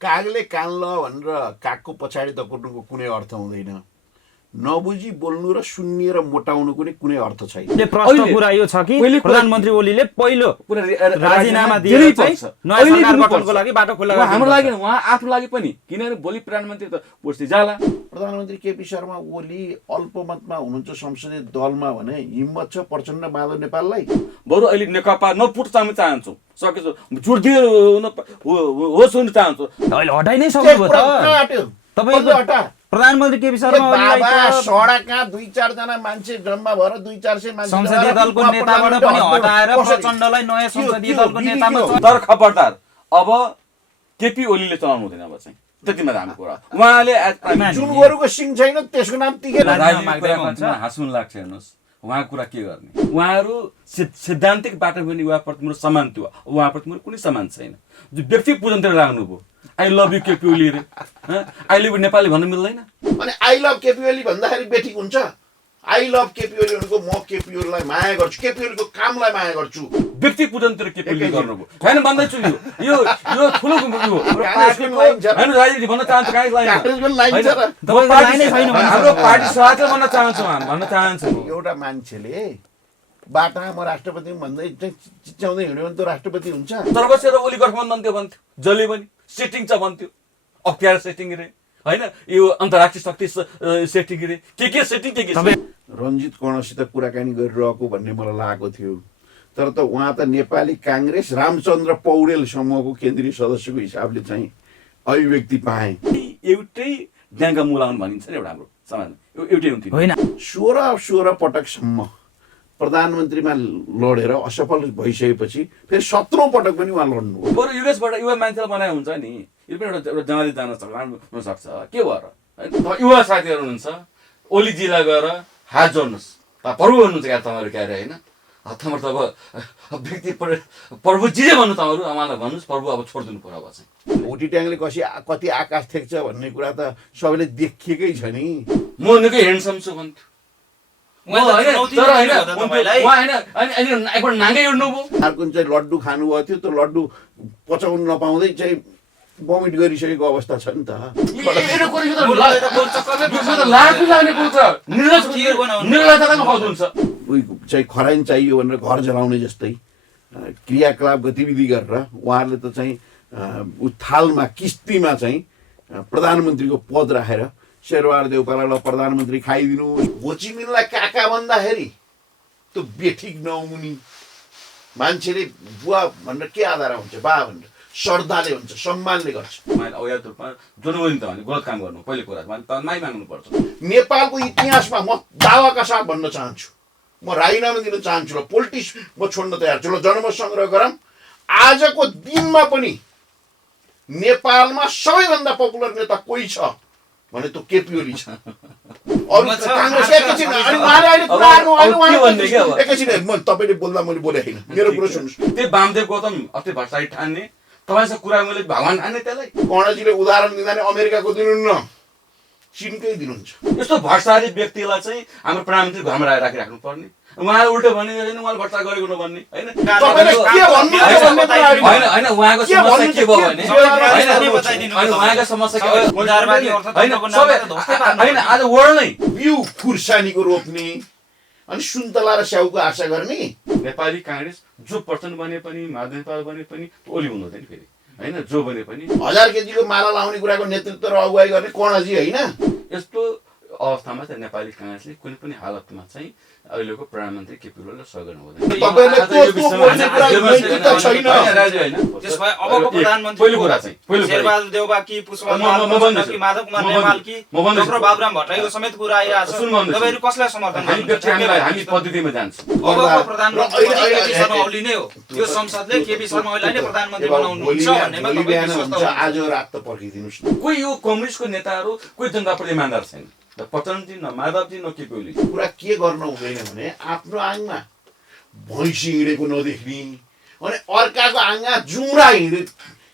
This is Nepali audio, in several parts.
कागले कान ल भनेर कागको पछाडि दकुर्नुको कुनै अर्थ हुँदैन। नबुझी बोल्नु र सुन्ने र मोटाउनुको कुनै अर्थ छैन। प्रश्न कुरा यो छ कि प्रधानमन्त्री ओलीले पहिलो राजीनामा दिएर चाहिँ नयाँ सरकार गठनको लागि बाटो खुला गरिदिनु। हाम्रो लागि उहाँ आफ्नो लागि पनि, किनभने भोलि प्रधानमन्त्री त पोस्टै जाला। प्रधानमन्त्री केपी शर्मा ओली अल्पमतमा हुनुहुन्छ संसदीय दलमा भने हिम्मत छ प्रचण्ड माधव नेपाललाई? बरु अहिले नेकपा नफुट चाहन्छौँ, सकेछ जोड दिएर होस् हुन चाहन्छौँ। अहिले हटाइ नै सक्नुभयो त तपाईको प्रधानमन्त्री केपी शर्मा ओलीलाई सडकमा 2-4 जना मान्छे जम्मा भएर 200-400 मान्छे संसदीय दलको नेताबाट पनि हटाएर प्रचण्डलाई नयाँ संसदीय दलको नेतामा। तर खबरदार अब केपी ओलीले चलाउनु हुँदैन। अब चाहिँ त्यति मात्र हाम्रो कुरा। उहाँले जुन गोरुको सिङ छैन त्यसको नाम तिखेर हाँस्नु लाग्छ। हेर्नुहोस् उहाँको कुरा के गर्ने। उहाँहरू सिद्धान्तिक बाटो पनि उहाँप्रति मेरो सम्मान थियो, उहाँप्रति मेरो कुनै सम्मान छैन। जो व्यक्ति पूजनतिर लाग्नुभयो, I love you KP Oli रे, आई लभ यु नेपाली भन्नु मिल्दैन। अनि आई लभ केपी ओली भन्दाखेरि बेठिक हुन्छ? आई लभ केपी ओली भनेको म केपी ओलीलाई माया गर्छु, केपी ओलीको कामलाई माया गर्छु। व्यक्ति पूजनतिर केपी ओली गर्नुभयो हैन भन्दैछु। यो ठुलो राजनीति भन्न चाहन्छु। हाम्रो पार्टी सभासद भन्न चाहन्छु, भन्न चाहन्छु। एउटा मान्छेले बाटामा म राष्ट्रपति भन्दै चिच्याउँदै हिँड्यो भने त राष्ट्रपति हुन्छ? सर्वसेर ओली गठबन्धन थियो भन्थ्यो, जसले पनि सेटिङ छ भन्थ्यो। अख्तियार सेटिङ रे हैन, यो अन्तर्राष्ट्रिय शक्ति सेटिङ रे के सेटिङ के रञ्जित कर्णसित कुराकानी गरिरहेको भन्ने मलाई लागेको थियो। तर त उहाँ त नेपाली काङ्ग्रेस रामचन्द्र पौडेल समूहको केन्द्रीय सदस्यको हिसाबले चाहिँ अभिव्यक्ति पाए। एउटै ड्याङ्गा मुलाउन भनिन्छ नि एउटा हाम्रो समाजमा, एउटै हुन्थ्यो होइन। 16 पटकसम्म प्रधानमन्त्रीमा लडेर असफल भइसकेपछि फेरि 17औं पटक पनि उहाँ लड्नु हो। बरु युएसबाट युवा मान्छेलाई बनाए हुन्छ नि, यो पनि एउटा जमाले जान सक्छ। के भएर युवा साथीहरू हुनुहुन्छ, ओलीजीलाई गएर हात जोड्नुहोस्, प्रभु भन्नुहुन्छ क्या तपाईँहरू क्यारे होइन। तपाईँहरू त अब व्यक्ति प्रभु जे भन्नु तपाईँहरू उहाँलाई भन्नुहोस्, प्रभु अब छोडिदिनु पर्यो। अब चाहिँ भोटी ट्याङले कति आकाश थेक्छ भन्ने कुरा त सबैले देखिएकै छ नि। म निकै ह्यान्डसम छु भन्थ्यो। अर्को चाहिँ लड्डु खानुभएको थियो, त्यो लड्डु पचाउनु नपाउँदै चाहिँ भमिट गरिसकेको अवस्था छ नि त। चाहिँ खराइन चाहियो भनेर घर जलाउने जस्तै क्रियाकलाप गतिविधि गरेर उहाँहरूले त चाहिँ थालमा किस्तीमा चाहिँ प्रधानमन्त्रीको पद राखेर शेरबहादुर देउपालालाई प्रधानमन्त्री खाइदिनु। होचिमिनलाई काका भन्दाखेरि त्यो बेठिक नहुने मान्छेले बुवा भनेर के आधार हुन्छ? बा भनेर श्रद्धाले हुन्छ, सम्मानले गर्छ। अवैध रूपमा जनवरी त भने गलत काम गर्नु पहिलो कुरा माइ माग्नु पर्छ। नेपालको इतिहासमा म दावाका साथ भन्न चाहन्छु, म राजीनामा दिन चाहन्छु र पोलिटिक्स म छोड्न तयार छु। ल जनमत सङ्ग्रह गरौँ। आजको दिनमा पनि नेपालमा सबैभन्दा पपुलर नेता कोही छ भने त केपी ओली छ। एकैछिन तपाईँले बोल्दा मैले बोले होइन, मेरो कुरो सुन्नुहोस्। त्यो वामदेव गौतम अस्ति भ्रष्टाचारी ठान्ने, तपाईँसँग कुरा मैले भगवान ठान्ने त्यसलाई। कर्णजीले उदाहरण दिँदा नि अमेरिकाको दिनुहुन्न, चिनकै दिनुहुन्छ। यस्तो भ्रष्टाचारी व्यक्तिलाई चाहिँ हाम्रो प्रधानमन्त्री घरमा राखिराख्नु पर्ने। उहाँले उल्टो भन्ने होइन, उहाँले भ्रष्टाचार गरेको नभन्ने होइन। उहाँको समस्या के भयो भने उहाँको समस्या के होइन, आज वर्ल्ड नै बिउ खुर्सानीको रोप्ने अनि सुन्तला र स्याउको आशा गर्ने। नेपाली काङ्ग्रेस जो पर्सन बने पनि, माधव नेपाल बने पनि ओली हुनु हुँदैन फेरि होइन। जो बने पनि 1000 केजीको माला लाउने कुराको नेतृत्व र अगुवाई गर्ने कर्णजी होइन। यस्तो अवस्थामा चाहिँ नेपाली काङ्ग्रेसले कुनै पनि हालतमा चाहिँ अहिलेको प्रधानमन्त्री केपी ओलीलाई सहयोग गर्नु हुँदैन। पहिलो कुरा चाहिँ शेरबहादुर देउबा कि पुष्पकमल कि माधव कुमार नेमाल कि डाक्टर बाबुराम भट्टराईको समेत कुरा आइरहेछ। तपाईहरु कसलाई समर्थन गर्नुहुन्छ? हामी पद्धतिमा जान्छौँ। अबको प्रधानमन्त्री केपी शर्मा ओली नै हो। यो संसदले केपी शर्मा ओलीलाई नै प्रधानमन्त्री बनाउनु हुन्छ भन्नेमा तपाईँ विश्वास गर्नुहुन्छ? आज रात त पर्खिदिनुस् न। कोही यो कम्युनिस्टको नेताहरू कोही जनताप्रति इमानदार छैन। प्रचण्डजी न माधवजी न केपी ओली। कुरा के गर्न हुँदैन भने आफ्नो आङमा भैँसी हिँडेको नदेख्ने अनि अर्काको आङमा जुम्रा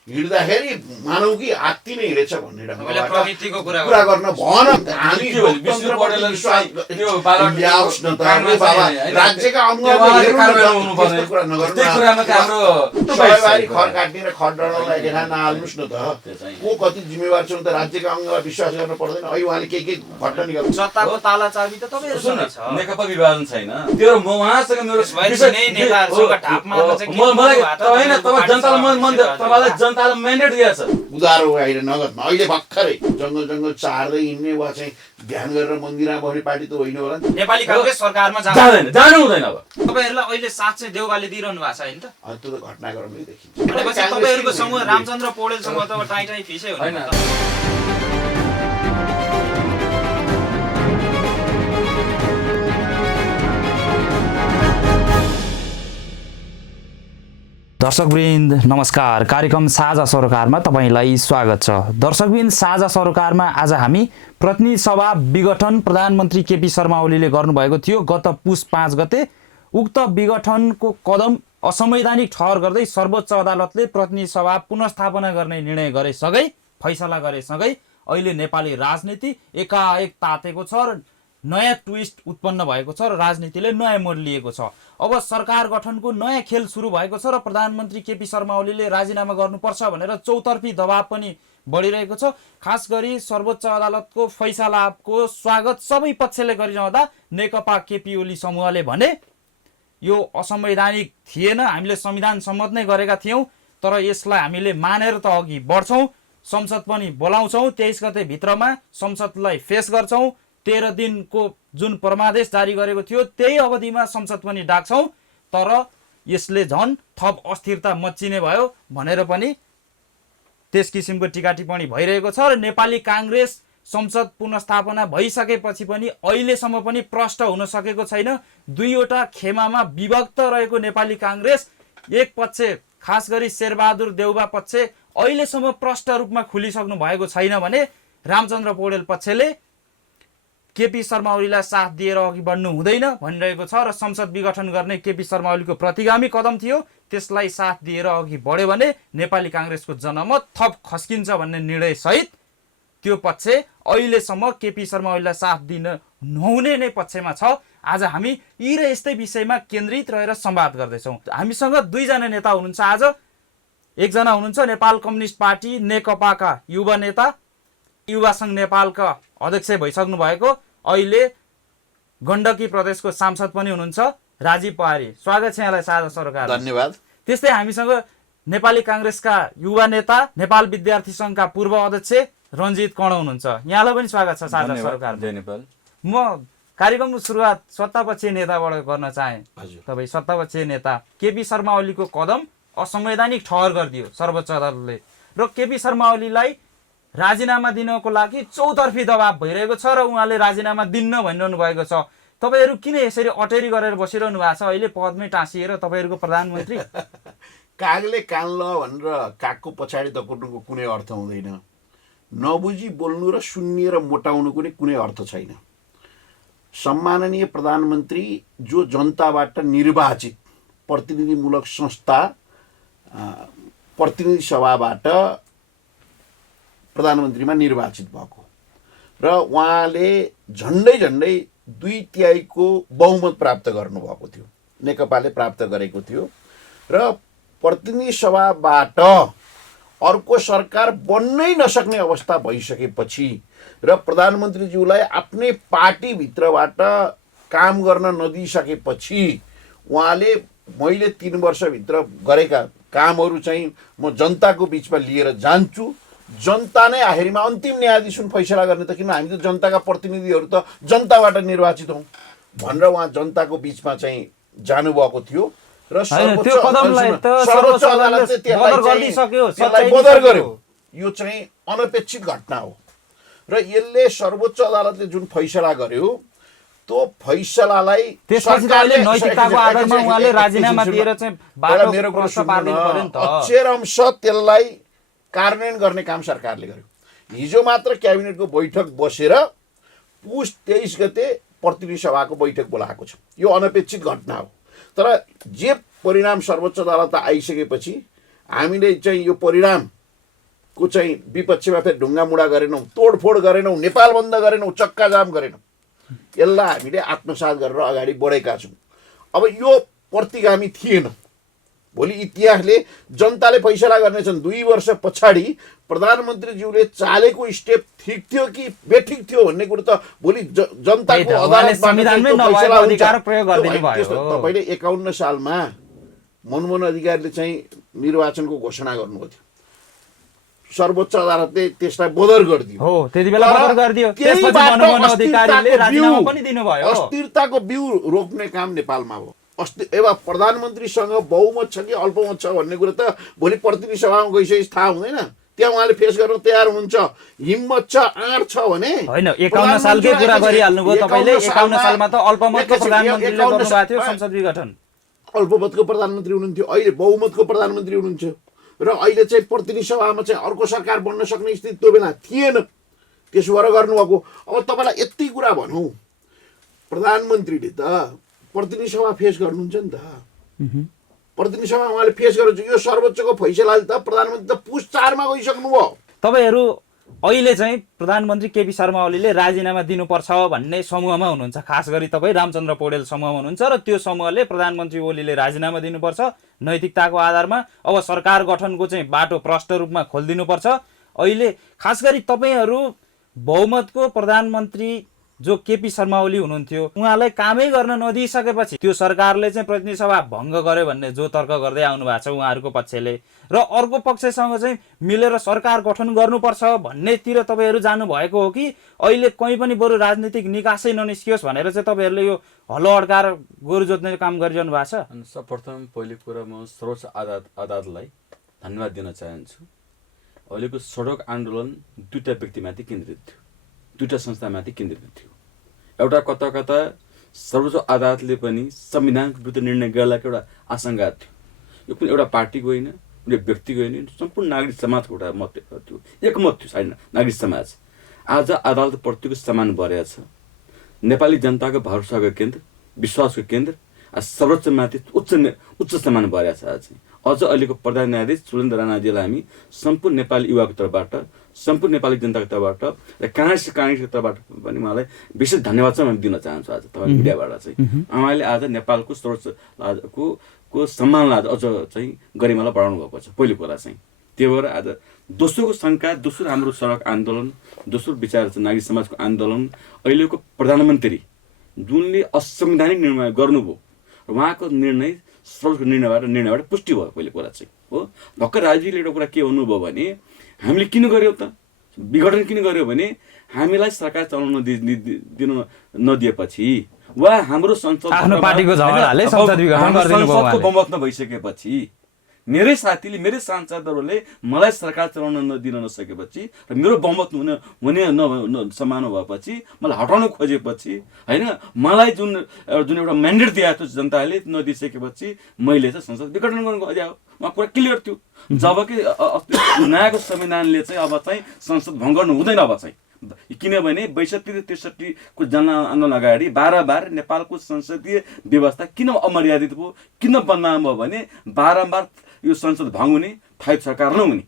हिँड्दाखेरि मानौ कि हात्ती नै हिँडेछ भन्ने तपाईँले प्रवृत्तिको कुरा कुरा गर्न भन हामी के भन्ने लोकतन्त्रप्रति विश्वास त्यो बालक ल्याओस् न त काममा बाबा चाहिँ राज्यका उहाँले अङ्गहरू कारबाही हुनुपर्ने। त्यस्तो कुरा नगर्नु त्यही कुरामा त हाम्रो सहयोगबारी खर काट्ने र खर डढाउनलाई लेखा नहाल्नुहोस् न त त्यो चाहिँ। को कति जिम्मेवार छन् त राज्यका अङ्गलाई विश्वास गर्न पर्दैन अहिले उहाँले के घटना गर्नु सत्ताको ताला चाबी त तपाईँहरूसँग छ। नेकपा विभाजन छैन त्यो म उहाँसँग मेरो तपाईँलाई जनताले म्यान्डेट दिएको छ। उधारो आएर नगदमा अहिले भर्खरै जङ्गल चार्दै हिँड्ने वा चाहिँ ध्यान गरेर मन्दिरमा बस्ने पार्टी त होइन होला नि त। नेपाली कांग्रेस सरकारमा जाँदैन जानु हुँदैन। अब तपाईँहरूलाई अहिले साथ चाहिँ देउवाले दिइरहनु भएको छ होइन त? त्यो त घटनाक्रमले देखिन्छ। भनेपछि तपाईँहरूको समूह रामचन्द्र पौडेलसँग त टाइ टाइ फिसै हो होइन। दर्शकवृन्द नमस्कार। कार्यक्रम साझा सरोकारमा तपाईँलाई स्वागत छ। दर्शकवृन्द, साझा सरोकारमा आज हामी प्रतिनिधि सभा विघटन प्रधानमन्त्री केपी शर्मा ओलीले गर्नुभएको थियो गत पुस 5 गते। उक्त विघटनको कदम असंवैधानिक ठहर गर्दै सर्वोच्च अदालतले प्रतिनिधि सभा पुनर्स्थापना गर्ने निर्णय गरेसँगै फैसला गरेसँगै अहिले नेपाली राजनीति एकाएक तातेको छ र नयाँ ट्विस्ट उत्पन्न भएको छ र राजनीतिले नयाँ मोड लिएको छ। अब सरकार गठनको नयाँ खेल सुरु भएको छ र प्रधानमन्त्री केपी शर्मा ओलीले राजीनामा गर्नुपर्छ भनेर चौतर्फी दबाव पनि बढिरहेको छ। खास गरी सर्वोच्च अदालतको फैसलाको स्वागत सबै पक्षले गरिरहँदा नेकपा केपी ओली समूहले भने यो असंवैधानिक थिएन, हामीले संविधान सम्मत नै गरेका थियौँ, तर यसलाई हामीले मानेर त अघि बढ्छौँ, संसद पनि बोलाउँछौँ, 23 गते भित्रमा संसदलाई फेस गर्छौँ, 13 दिनको जुन परमादेश जारी गरेको थियो त्यही अवधिमा संसद पनि डाक्छौँ, तर यसले झन् थप अस्थिरता मच्चिने भयो भनेर पनि त्यस किसिमको टिका टिप्पणी भइरहेको छ। र नेपाली कांग्रेस संसद पुनर्स्थापना भइसकेपछि पनि अहिलेसम्म पनि प्रष्ट हुन सकेको छैन। दुईवटा खेमामा विभक्त रहेको नेपाली कांग्रेस एक पक्ष खास गरी शेरबहादुर देउबा पक्ष अहिलेसम्म प्रष्ट रूपमा खुलिसक्नु भएको छैन भने रामचन्द्र पौडेल पक्षले केपी शर्मा ओलीलाई साथ दिएर अघि बढ्नु हुँदैन भनिरहेको छ र संसद विघटन गर्ने केपी शर्मा ओलीको प्रतिगामी कदम थियो, त्यसलाई साथ दिएर अघि बढ्यो भने नेपाली कांग्रेसको जनमत थप खस्किन्छ भन्ने निर्णय सहित त्यो पक्ष अहिलेसम्म केपी शर्मा ओलीलाई साथ दिन नहुने नै पक्षमा छ। आज हामी यी र यस्तै विषयमा केन्द्रित रहेर संवाद गर्दैछौँ। हामीसँग दुईजना नेता हुनुहुन्छ आज। एकजना हुनुहुन्छ नेपाल कम्युनिस्ट पार्टी नेकपाका युवा नेता, युवा संघ नेपालका अध्यक्ष भइसक्नु भएको, अहिले गण्डकी प्रदेशको सांसद पनि हुनुहुन्छ राजीव पहाडी। स्वागत छ यहाँलाई साझा सरोकार। धन्यवाद। त्यस्तै हामीसँग नेपाली कांग्रेसका युवा नेता, नेपाल विद्यार्थी संघका पूर्व अध्यक्ष रञ्जित कर्ण हुनुहुन्छ। यहाँलाई पनि स्वागत छ साझा सरोकार। जय नेपाल। म कार्यक्रमको सुरुवात सत्तापक्षीय नेताबाट गर्न चाहे। तपाईँ सत्तापक्षीय नेता, केपी शर्मा ओलीको कदम असंवैधानिक ठहर गरिदियो सर्वोच्च अदालतले र केपी शर्मा ओलीलाई राजीनामा दिनको लागि चौतर्फी दबाव भइरहेको छ र उहाँले राजीनामा दिन्न भनिरहनु भएको छ। तपाईँहरू किन यसरी अटेरी गरेर बसिरहनु भएको छ अहिले पदमै टाँसिएर तपाईँहरूको प्रधानमन्त्री? कागले कान ल भनेर कागको पछाडि दकुर्नुको कुनै अर्थ हुँदैन। नबुझी बोल्नु र सुन्ने र मोटाउनुको नि कुनै अर्थ छैन। सम्माननीय प्रधानमन्त्री जो जनताबाट निर्वाचित प्रतिनिधिमूलक संस्था प्रतिनिधि सभाबाट प्रधानमन्त्रीमा निर्वाचित भएको र उहाँले झन्डै 2/3 बहुमत प्राप्त गर्नुभएको थियो, नेकपाले प्राप्त गरेको थियो र प्रतिनिधि सभाबाट अर्को सरकार बन्नै नसक्ने अवस्था भइसकेपछि र प्रधानमन्त्रीज्यूलाई आफ्नै पार्टीभित्रबाट काम गर्न नदिइसकेपछि उहाँले मैले 3 वर्षभित्र गरेका कामहरू चाहिँ म जनताको बिचमा लिएर जान्छु, जनता नै आखिरमा अन्तिम न्यायाधीश हुन् फैसला गर्ने त, किन हामी त जनताका प्रतिनिधिहरू त जनताबाट निर्वाचित हौँ भनेर उहाँ जनताको बिचमा चाहिँ जानुभएको थियो र सर्वोच्च अदालतले त्यसलाई बदर गर्यो। यो चाहिँ अनपेक्षित घटना हो र यसले सर्वोच्च अदालतले जुन फैसला गर्यो त्यो फैसलालाई नैतिकताको आधारमा उहाँले राजीनामा दिएर चाहिँ बाटो प्रशस्त पार्दिनु पर्यो नि त। अक्षरंश त्यसलाई कार्यान्वयन गर्ने काम सरकारले गर्यो। हिजो मात्र क्याबिनेटको बैठक बसेर पुस 23 गते प्रतिनिधि सभाको बैठक बोलाएको छ। यो अनपेक्षित घटना हो, तर जे परिणाम सर्वोच्च अदालत आइसकेपछि हामीले चाहिँ यो परिणामको चाहिँ विपक्षमा फेरि ढुङ्गामुढा गरेनौँ, तोडफोड गरेनौँ, नेपाल बन्द गरेनौँ, चक्काजाम गरेनौँ। यसलाई हामीले आत्मसात गरेर अगाडि बढेका छौँ। अब यो प्रतिगामी थिएन। भोलि इतिहासले जनताले फैसला गर्नेछन् 2 वर्ष पछाडि प्रधानमन्त्रीज्यूले चालेको स्टेप ठिक थियो कि बेठिक थियो भन्ने कुरो त भोलि जनताको तपाईँले 51 सालमा मनमोहन अधिकारीले चाहिँ निर्वाचनको घोषणा गर्नुभएको थियो। सर्वोच्च अदालतले त्यसलाई बदर गरिदियो। हो, त्यतिबेला बदर गरिदियो। त्यसपछि मनमोहन अधिकारीले राजीनामा पनि दिनुभयो। अस्थिरताको बिउ रोप्ने काम नेपालमा हो। अब प्रधानमन्त्रीसँग बहुमत छ कि अल्पमत छ भन्ने कुरो त भोलि प्रतिनिधि सभामा गइसकेपछि थाहा हुँदैन। त्यहाँ उहाँले फेस गर्न तयार हुनुहुन्छ, हिम्मत छ, आँट छ भने होइन। 51 सालकै कुरा गरिहाल्नुभयो तपाईँले। 51 सालमा त अल्पमतको प्रधानमन्त्रीले गर्नुभएको थियो संसद विघटन। अल्पमतको प्रधानमन्त्री हुनुहुन्थ्यो, अहिले बहुमतको प्रधानमन्त्री हुनुहुन्छ र अहिले चाहिँ प्रतिनिधि सभामा चाहिँ अर्को सरकार बन्न सक्ने स्थिति त्यो बेला थिएन। त्यसो भएर गर्नुभएको। अब तपाईँलाई यति कुरा भनौँ, प्रधानमन्त्रीले त प्रतिनिधि सभा फेस गर्नुहुन्छ नि त। प्रतिनिधि सभा उहाँले फेस गर्नुहुन्छ। यो सर्वोच्चको फैसलाले त प्रधानमन्त्री त पुस 4 मा गइसक्नुभयो। तपाईँहरू अहिले चाहिँ प्रधानमन्त्री केपी शर्मा ओलीले राजीनामा दिनुपर्छ भन्ने समूहमा हुनुहुन्छ। खास गरी तपाईँ रामचन्द्र पौडेल समूहमा हुनुहुन्छ र त्यो समूहले प्रधानमन्त्री ओलीले राजीनामा दिनुपर्छ नैतिकताको आधारमा। अब सरकार गठनको चाहिँ बाटो प्रष्ट रूपमा खोलिदिनुपर्छ। अहिले खास गरी तपाईँहरू बहुमतको प्रधानमन्त्री जो केपी शर्मा ओली हुनुहुन्थ्यो, उहाँलाई कामै गर्न नदिइसकेपछि त्यो सरकारले चाहिँ प्रतिनिधि सभा भङ्ग गर्यो भन्ने जो तर्क गर्दै आउनु भएको छ उहाँहरूको पक्षले, र अर्को पक्षसँग चाहिँ मिलेर सरकार गठन गर्नुपर्छ भन्नेतिर तपाईँहरू जानुभएको हो कि अहिले कहीँ पनि बरु राजनीतिक निकासै ननिस्कियोस् भनेर चाहिँ तपाईँहरूले यो हलो अड्काएर गोरु जोत्ने काम गरिरहनु भएको छ? सर्वप्रथम पहिलो कुरा म सर्वोच्च अदालतलाई धन्यवाद दिन चाहन्छु। अहिलेको सडक आन्दोलन 2टा व्यक्तिमाथि केन्द्रित थियो, 2टा संस्थामाथि केन्द्रित थियो। एउटा कता कता सर्वोच्च अदालतले पनि संविधानको विरुद्ध निर्णय गर्लाको एउटा आशंका थियो। यो कुनै एउटा पार्टीको होइन, कुनै व्यक्तिको होइन, सम्पूर्ण नागरिक समाजको एउटा मत थियो, एकमत थियो सायद नागरिक समाज। आज अदालतप्रतिको सम्मान बढेको छ। नेपाली जनताको भरोसाको केन्द्र, विश्वासको केन्द्र, सर्वोच्चमाथि उच्च सम्मान बढेको छ। आज अहिलेको प्रधान न्यायाधीश सुरेन्द्र राणाजीलाई हामी सम्पूर्ण नेपाली युवाको तर्फबाट, सम्पूर्ण नेपाली जनताको तर्फबाट र काङ्ग्रेसको तर्फबाट पनि उहाँलाई विशेष धन्यवाद चाहिँ दिन चाहन्छु। आज तपाईँ मिडियाबाट चाहिँ उहाँले आज नेपालको सर्वोच्चको सम्मानलाई अझ चाहिँ गरिमालाई बढाउनु भएको छ पहिलो कुरा चाहिँ। त्यही भएर आज दोस्रोको शङ्का, दोस्रो हाम्रो सडक आन्दोलन, दोस्रो विचार चाहिँ नागरिक समाजको आन्दोलन, अहिलेको प्रधानमन्त्री जुनले असंवैधानिक निर्णय गर्नुभयो, उहाँको निर्णय सर्वोच्चको निर्णयबाट पुष्टि भयो पहिलो कुरा चाहिँ हो। भर्खर राजीले एउटा कुरा के भन्नुभयो भने हामीले किन गर्यौँ त, विघटन किन गर्यो भने हामीलाई सरकार चलाउन दिनु नदिएपछि वा हाम्रो संसदको बहुमत नभइसकेपछि, मेरै साथीले, मेरै सांसदहरूले मलाई सरकार चलाउन दिन नसकेपछि र मेरो बहुमत हुने सम्मान भएपछि, मलाई हटाउन खोजेपछि, होइन मलाई जुन एउटा म्यान्डेट दिएको थियो जनताले नदिइसकेपछि मैले चाहिँ संसद विघटन गर्नु खोजेको उहाँ कुरा क्लियर थियो। जबकि नयाँको संविधानले चाहिँ अब चाहिँ संसद भङ्ग गर्नु हुँदैन अब चाहिँ, किनभने 62-63 को जनआन्दोलन अगाडि बारम्बार नेपालको संसदीय व्यवस्था किन अमर्यादित भयो, किन बदनाम भयो भने बारम्बार यो संसद भङ्ग हुने, थायी सरकार नहुने,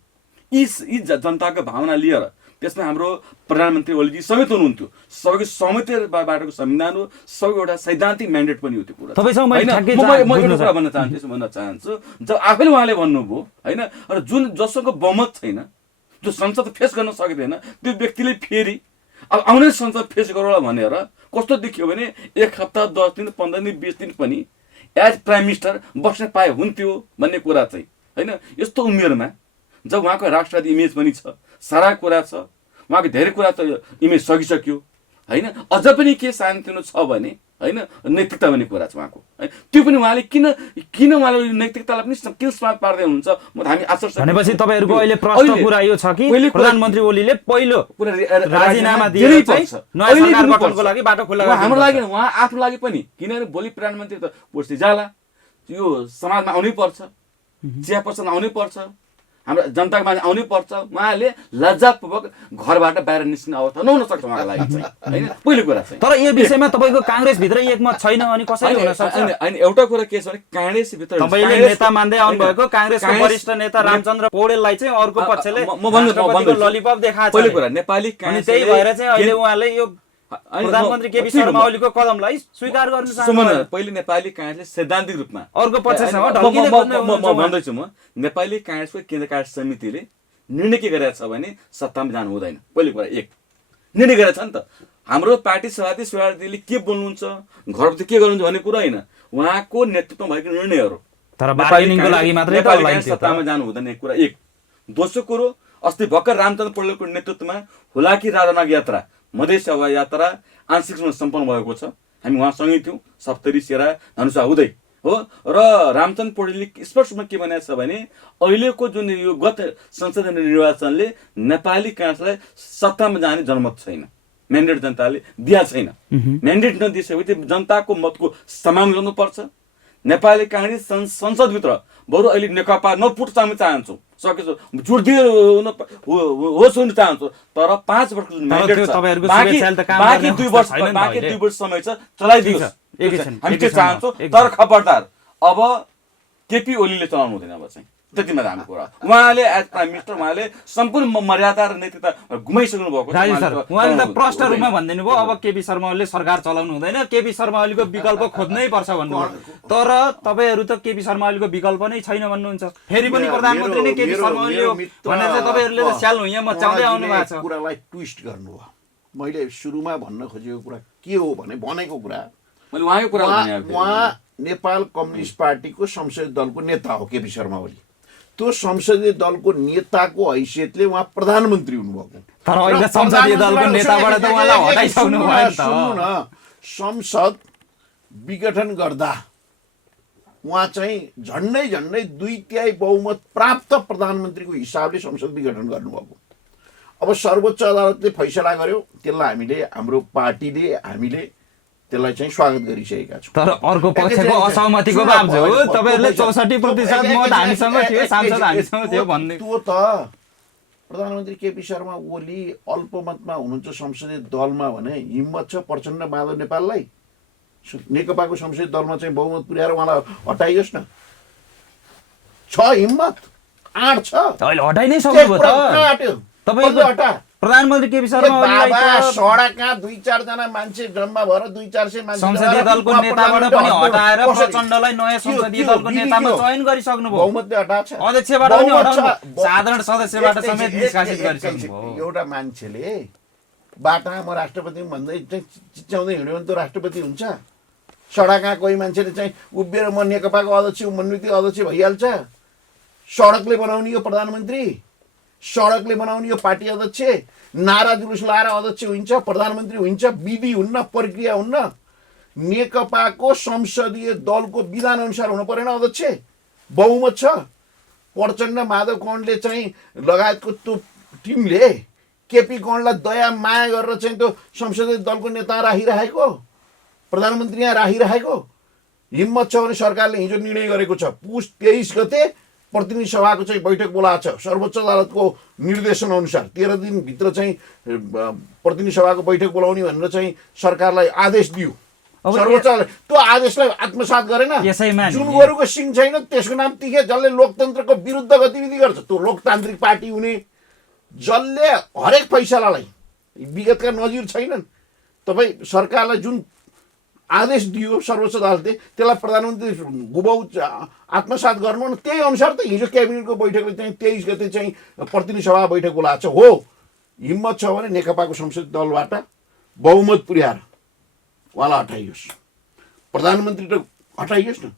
यी जनताको भावना लिएर त्यसमा हाम्रो प्रधानमन्त्री ओलीजी समेत हुनुहुन्थ्यो। सबैको सहमतिबाटको संविधान हो, सबैको एउटा सैद्धान्तिक म्यान्डेट पनि हो त्यो कुरा। म एउटा कुरा भन्न चाहन्छु, जब आफैले उहाँले भन्नुभयो होइन, र जसको बहुमत छैन, जो संसद फेस गर्न सक्दैन, त्यो व्यक्तिले फेरि अब आउने संसद फेस गरौँला भनेर कस्तो देखियो भने 1 हप्ता, 10 दिन, 15 दिन, 20 दिन पनि एज प्राइम मिनिस्टर बस्न पाए हुन्थ्यो भन्ने कुरा चाहिँ होइन। यस्तो उमेरमा जब उहाँको राष्ट्रवादी इमेज पनि छ, सारा कुरा छ, उहाँको धेरै कुरा त इमेज सकिसक्यो होइन, अझ पनि के सानोतिनो छ भने होइन नैतिकता भन्ने कुरा छ उहाँको है, त्यो पनि उहाँले किन उहाँले नैतिकतालाई पनि किन समाप्त पार्दै हुनुहुन्छ म हामी आश्चर्य। भनेपछि तपाईँहरूको अहिले प्रश्न कुरा यो छ कि प्रधानमन्त्री ओलीले पहिलो राजीनामा दिएर नयाँ सरकार गठनको लागि बाटो खुला गर्नु हाम्रो लागि, उहाँ आफ्नो लागि पनि, किनभने भोलि प्रधानमन्त्री त पोस्टी जाला, यो समाजमा आउनै पर्छ, चिया पसलमा आउनै पर्छ, हाम्रो जनताको माझ आउनै पर्छ। उहाँले लज्जापूर्वक घरबाट बाहिर निस्किने अवस्था नहुन सक्छ उहाँको लागि चाहिँ हैन। पहिलो कुरा चाहिँ तर यो विषयमा तपाईँको काङ्ग्रेसभित्र एकमत छैन अनि कसरी हुन सक्छ? अनि एउटा कुरा के छ भने काङ्ग्रेसभित्र तपाईँले नेता मान्दै आउनुभएको काङ्ग्रेसको वरिष्ठ नेता रामचन्द्र पौडेललाई चाहिँ अर्को पक्षले ललिपप देखाएको छ। पहिलो कुरा नेपाली अनि त्यही भएर चाहिँ अहिले उहाँले यो प्रधानमन्त्री केपी शर्मा ओलीको कदमलाई स्वीकार गर्नु चाहनुहुन्छ। पहिले नेपाली काङ्ग्रेसले सैद्धान्तिक रूपमा अर्को पक्षसँग ढल्किँदै गर्नुहुन्छ। म भन्दैछु म नेपाली काङ्ग्रेसको केन्द्रीय कार्य समितिले निर्णय के गरेको छ भने सत्तामा जानु हुँदैन। पहिलो कुरा एक निर्णय गरेको छ नि त। हाम्रो पार्टी सभापति शिवराजले के बोल्नुहुन्छ घरभित्र के गर्नुहुन्छ भन्ने कुरा होइन, उहाँको नेतृत्वमा भएको निर्णयहरू। तर बार्गेनिङको लागि मात्रै नेपाली काङ्ग्रेस सत्तामा जानु हुँदैन एक कुरा एक। दोस्रो कुरो अस्ति भर्खर रामचन्द्र पौडेलको नेतृत्वमा हुलाकी राजमार्ग यात्रा मधेस सेवा यात्रा आंशिक रूपमा सम्पन्न भएको छ। हामी उहाँसँगै थियौँ सप्तरी सेरा धनुषा हुँदै हो। र रामचन्द्र पौडेलले स्पष्ट रूपमा के भनेको छ भने अहिलेको जुन यो गत संसदीय निर्वाचनले नेपाली काङ्ग्रेसलाई सत्तामा जाने जनमत छैन, म्यान्डेट जनताले दिएको छैन। म्यान्डेट नदिइसकेपछि जनताको मतको सम्मान गर्नुपर्छ। नेपाली काङ्ग्रेस संसदभित्र बरु अहिले नेकपा नफुट हामी चाहन्छौँ, सकेछ जुट्दै होस् हुन चाहन्छौँ। तर 5 वर्षको म्यान्डेट छ, बाँकी 2 वर्ष समय छ, चलाइदियोस् हामी के चाहन्छौँ। तर खबरदार अब केपी ओलीले चलाउनु हुँदैन। अब चाहिँ त्यति मात्र हाम्रो कुरा। उहाँले एज प्राइम मिनिस्टर उहाँले सम्पूर्ण मर्यादा र नेतृत्व घुमाइसक्नु भएको छ। उहाँले त प्रष्ट रूपमा भनिदिनु भयो अब केपी शर्मा ओलीले सरकार चलाउनु हुँदैन, केपी शर्मा ओलीको विकल्प खोज्नै पर्छ भन्नुभयो। तर तपाईँहरू त केपी शर्मा ओलीको विकल्प नै छैन भन्नुहुन्छ। फेरि पनि प्रधानमन्त्री नै केपी शर्मा ओली हो भनेर चाहिँ तपाईँहरूले त स्याल हुँ यहाँ मचाउँदै आउनु भएको छ। कुरालाई ट्विस्ट गर्नु हो। मैले सुरुमा भन्न खोजेको कुरा के हो भने भनेको कुरा मैले उहाँको कुरा उहाँ नेपाल कम्युनिस्ट पार्टीको संसदीय दलको नेता हो केपी शर्मा ओली। त्यो संसदीय दलको नेताको हैसियतले उहाँ प्रधानमन्त्री हुनुभएको। तर अहिले संसदीय दलको नेताबाट त उहाँलाई हटाइसक्नु भयो नि त। सुन्नु न, संसद विघटन गर्दा उहाँ चाहिँ झन्डै 2/3 बहुमत प्राप्त प्रधानमन्त्रीको हिसाबले संसद विघटन गर्नुभएको। अब सर्वोच्च अदालतले फैसला गर्यो, त्यसलाई हामीले हाम्रो पार्टीले हामीले त्यसलाई चाहिँ स्वागत गरिसकेका छौँ। तर अर्को पक्षको असहमतिको बावजुद तपाईँहरूले 64% मत हामीसँग थियो, सांसद हामीसँग थियो भन्ने। त्यो त प्रधानमन्त्री केपी शर्मा ओली अल्पमतमा हुनुहुन्छ संसदीय दलमा भने हिम्मत छ प्रचण्ड माधव नेपाललाई नेकपाको संसदीय दलमा चाहिँ बहुमत पुर्याएर उहाँलाई हटाइयोस् न। छ हिम्मत, आँट छ। अहिले हटाइ नै सक्नुभयो त। तपाईँको हटा प्रधानमन्त्री केपी शर्मा ओलीलाई सडकमा 2-4 जना मान्छे जम्मा भएर 200-400 मान्छे संसदीय दलको नेताबाट पनि हटाएर प्रचण्डलाई नयाँ संसदीय दलको नेतामा चयन गरिसक्नु भयो। बहुमतले हटाएको छ, अध्यक्षबाट पनि हटाउनु, साधारण सदस्यबाट समेत निष्कासित गरिसक्नु भयो। एउटा मान्छेले बाटामा म राष्ट्रपति भन्दै चाहिँ चिच्याउँदै हिँड्यो भने त राष्ट्रपति हुन्छ? सडकमा कोही मान्छेले चाहिँ उभिएर म नेकपाको अध्यक्ष मनोनीत अध्यक्ष भइहाल्छ? सडकले बनाउने यो प्रधानमन्त्री, सडकले बनाउने यो पार्टी अध्यक्ष, नारा जुलुस लाएर अध्यक्ष हुन्छ, प्रधानमन्त्री हुन्छ, विधि हुन्न, प्रक्रिया हुन्न। नेकपाको संसदीय दलको विधान अनुसार हुनु परेन अध्यक्ष? बहुमत छ। प्रचण्ड माधव कौँडले चाहिँ लगायतको त्यो टिमले केपी कौँडलाई दया माया गरेर चाहिँ त्यो संसदीय दलको नेता राखिरहेको, प्रधानमन्त्री यहाँ राखिरहेको। हिम्मत छ भने सरकारले हिजो निर्णय गरेको छ पुस 23 गते प्रतिनिधि सभाको चाहिँ बैठक बोलाएको छ सर्वोच्च अदालतको निर्देशन अनुसार 13 दिनभित्र चाहिँ प्रतिनिधि सभाको बैठक बोलाउने भनेर चाहिँ सरकारलाई आदेश दियो। सर्वोच्च त्यो आदेशलाई आत्मसात गरेन। जुन गोरुको सिङ छैन त्यसको नाम तिखे, जसले लोकतन्त्रको विरुद्ध गतिविधि गर्छ त्यो लोकतान्त्रिक पार्टी हुने, जसले हरेक फैसलालाई विगतका नजिर छैनन्। तपाईँ सरकारलाई जुन आदेश दियो सर्वोच्च अदालतले त्यसलाई प्रधानमन्त्री गुबाउ आत्मसात गर्नु न, त्यही अनुसार त हिजो क्याबिनेटको बैठकले चाहिँ 23 गते चाहिँ प्रतिनिधि सभा बैठक बोलाएको छ। हो, हिम्मत छ भने नेकपाको संसदीय दलबाट बहुमत पुर्याएर उहाँलाई हटाइयोस्, प्रधानमन्त्री त हटाइयोस् न।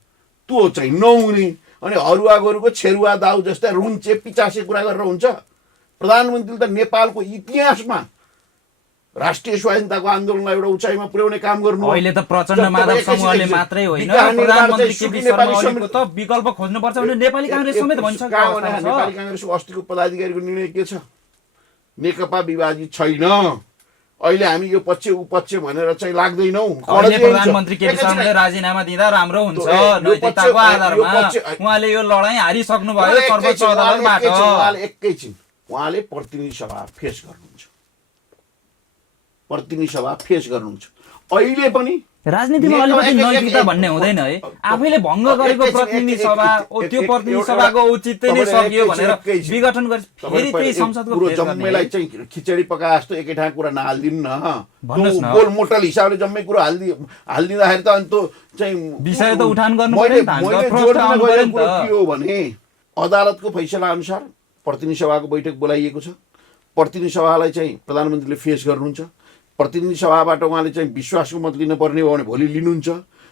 त्यो चाहिँ नहुने अनि हरुवा गोरुको छेरुवा दाउ जस्तै रुन्चे पिचासे कुरा गरेर हुन्छ? प्रधानमन्त्रीले त नेपालको इतिहासमा राष्ट्रिय स्वाधीनताको आन्दोलनलाई एउटा उचाइमा पुर्याउने काम गर्नु। अहिले त प्रचण्ड माधव समूहले मात्रै होइन, प्रधानमन्त्री केपी शर्मा ओलीको त विकल्प खोज्नुपर्छ भने नेपाली काङ्ग्रेस समेत भनिसक्यो। नेपाली काङ्ग्रेसको अस्तिको पदाधिकारीको निर्णय के छ? नेकपा विभाजित छैन, अहिले हामी यो पक्ष ऊ पक्ष भनेर चाहिँ लाग्दैनौँ। अहिले प्रधानमन्त्री केपी शर्माले राजीनामा दिँदा राम्रो हुन्छ नैतिकताको आधारमा। उहाँले यो लडाईँ हारिसक्नु भयो सर्वोच्च अदालतबाट। उहाँले प्रतिनिधि सभा फेस गर्नुहुन्छ। अहिले पनि राजनीतिमा अलिकति नैतिकता भन्ने हुँदैन है। आफैले भङ्ग गरेको प्रतिनिधि सभा त्यो प्रतिनिधि सभाको औचित्य नै सकियो भनेर विघटन गरे फेरि त्यही संसदको जम्मैलाई चाहिँ खिचडी पकाए जस्तो एकै ठाउँ कुरा नहालिदिनु न। गोल मोटल हिसाबले जम्मै कुरो हालिदिँदाखेरि त अनि त्यो चाहिँ विषय त उठान गर्नु मैले के हो भने अदालतको फैसला अनुसार प्रतिनिधि सभाको बैठक बोलाइएको छ। प्रतिनिधि सभालाई चाहिँ प्रधानमन्त्रीले फेस गर्नुहुन्छ। प्रतिनिधि सभाबाट उहाँले चाहिँ विश्वासको मत लिनुपर्ने हो भने भोलि लिनुहुन्छ।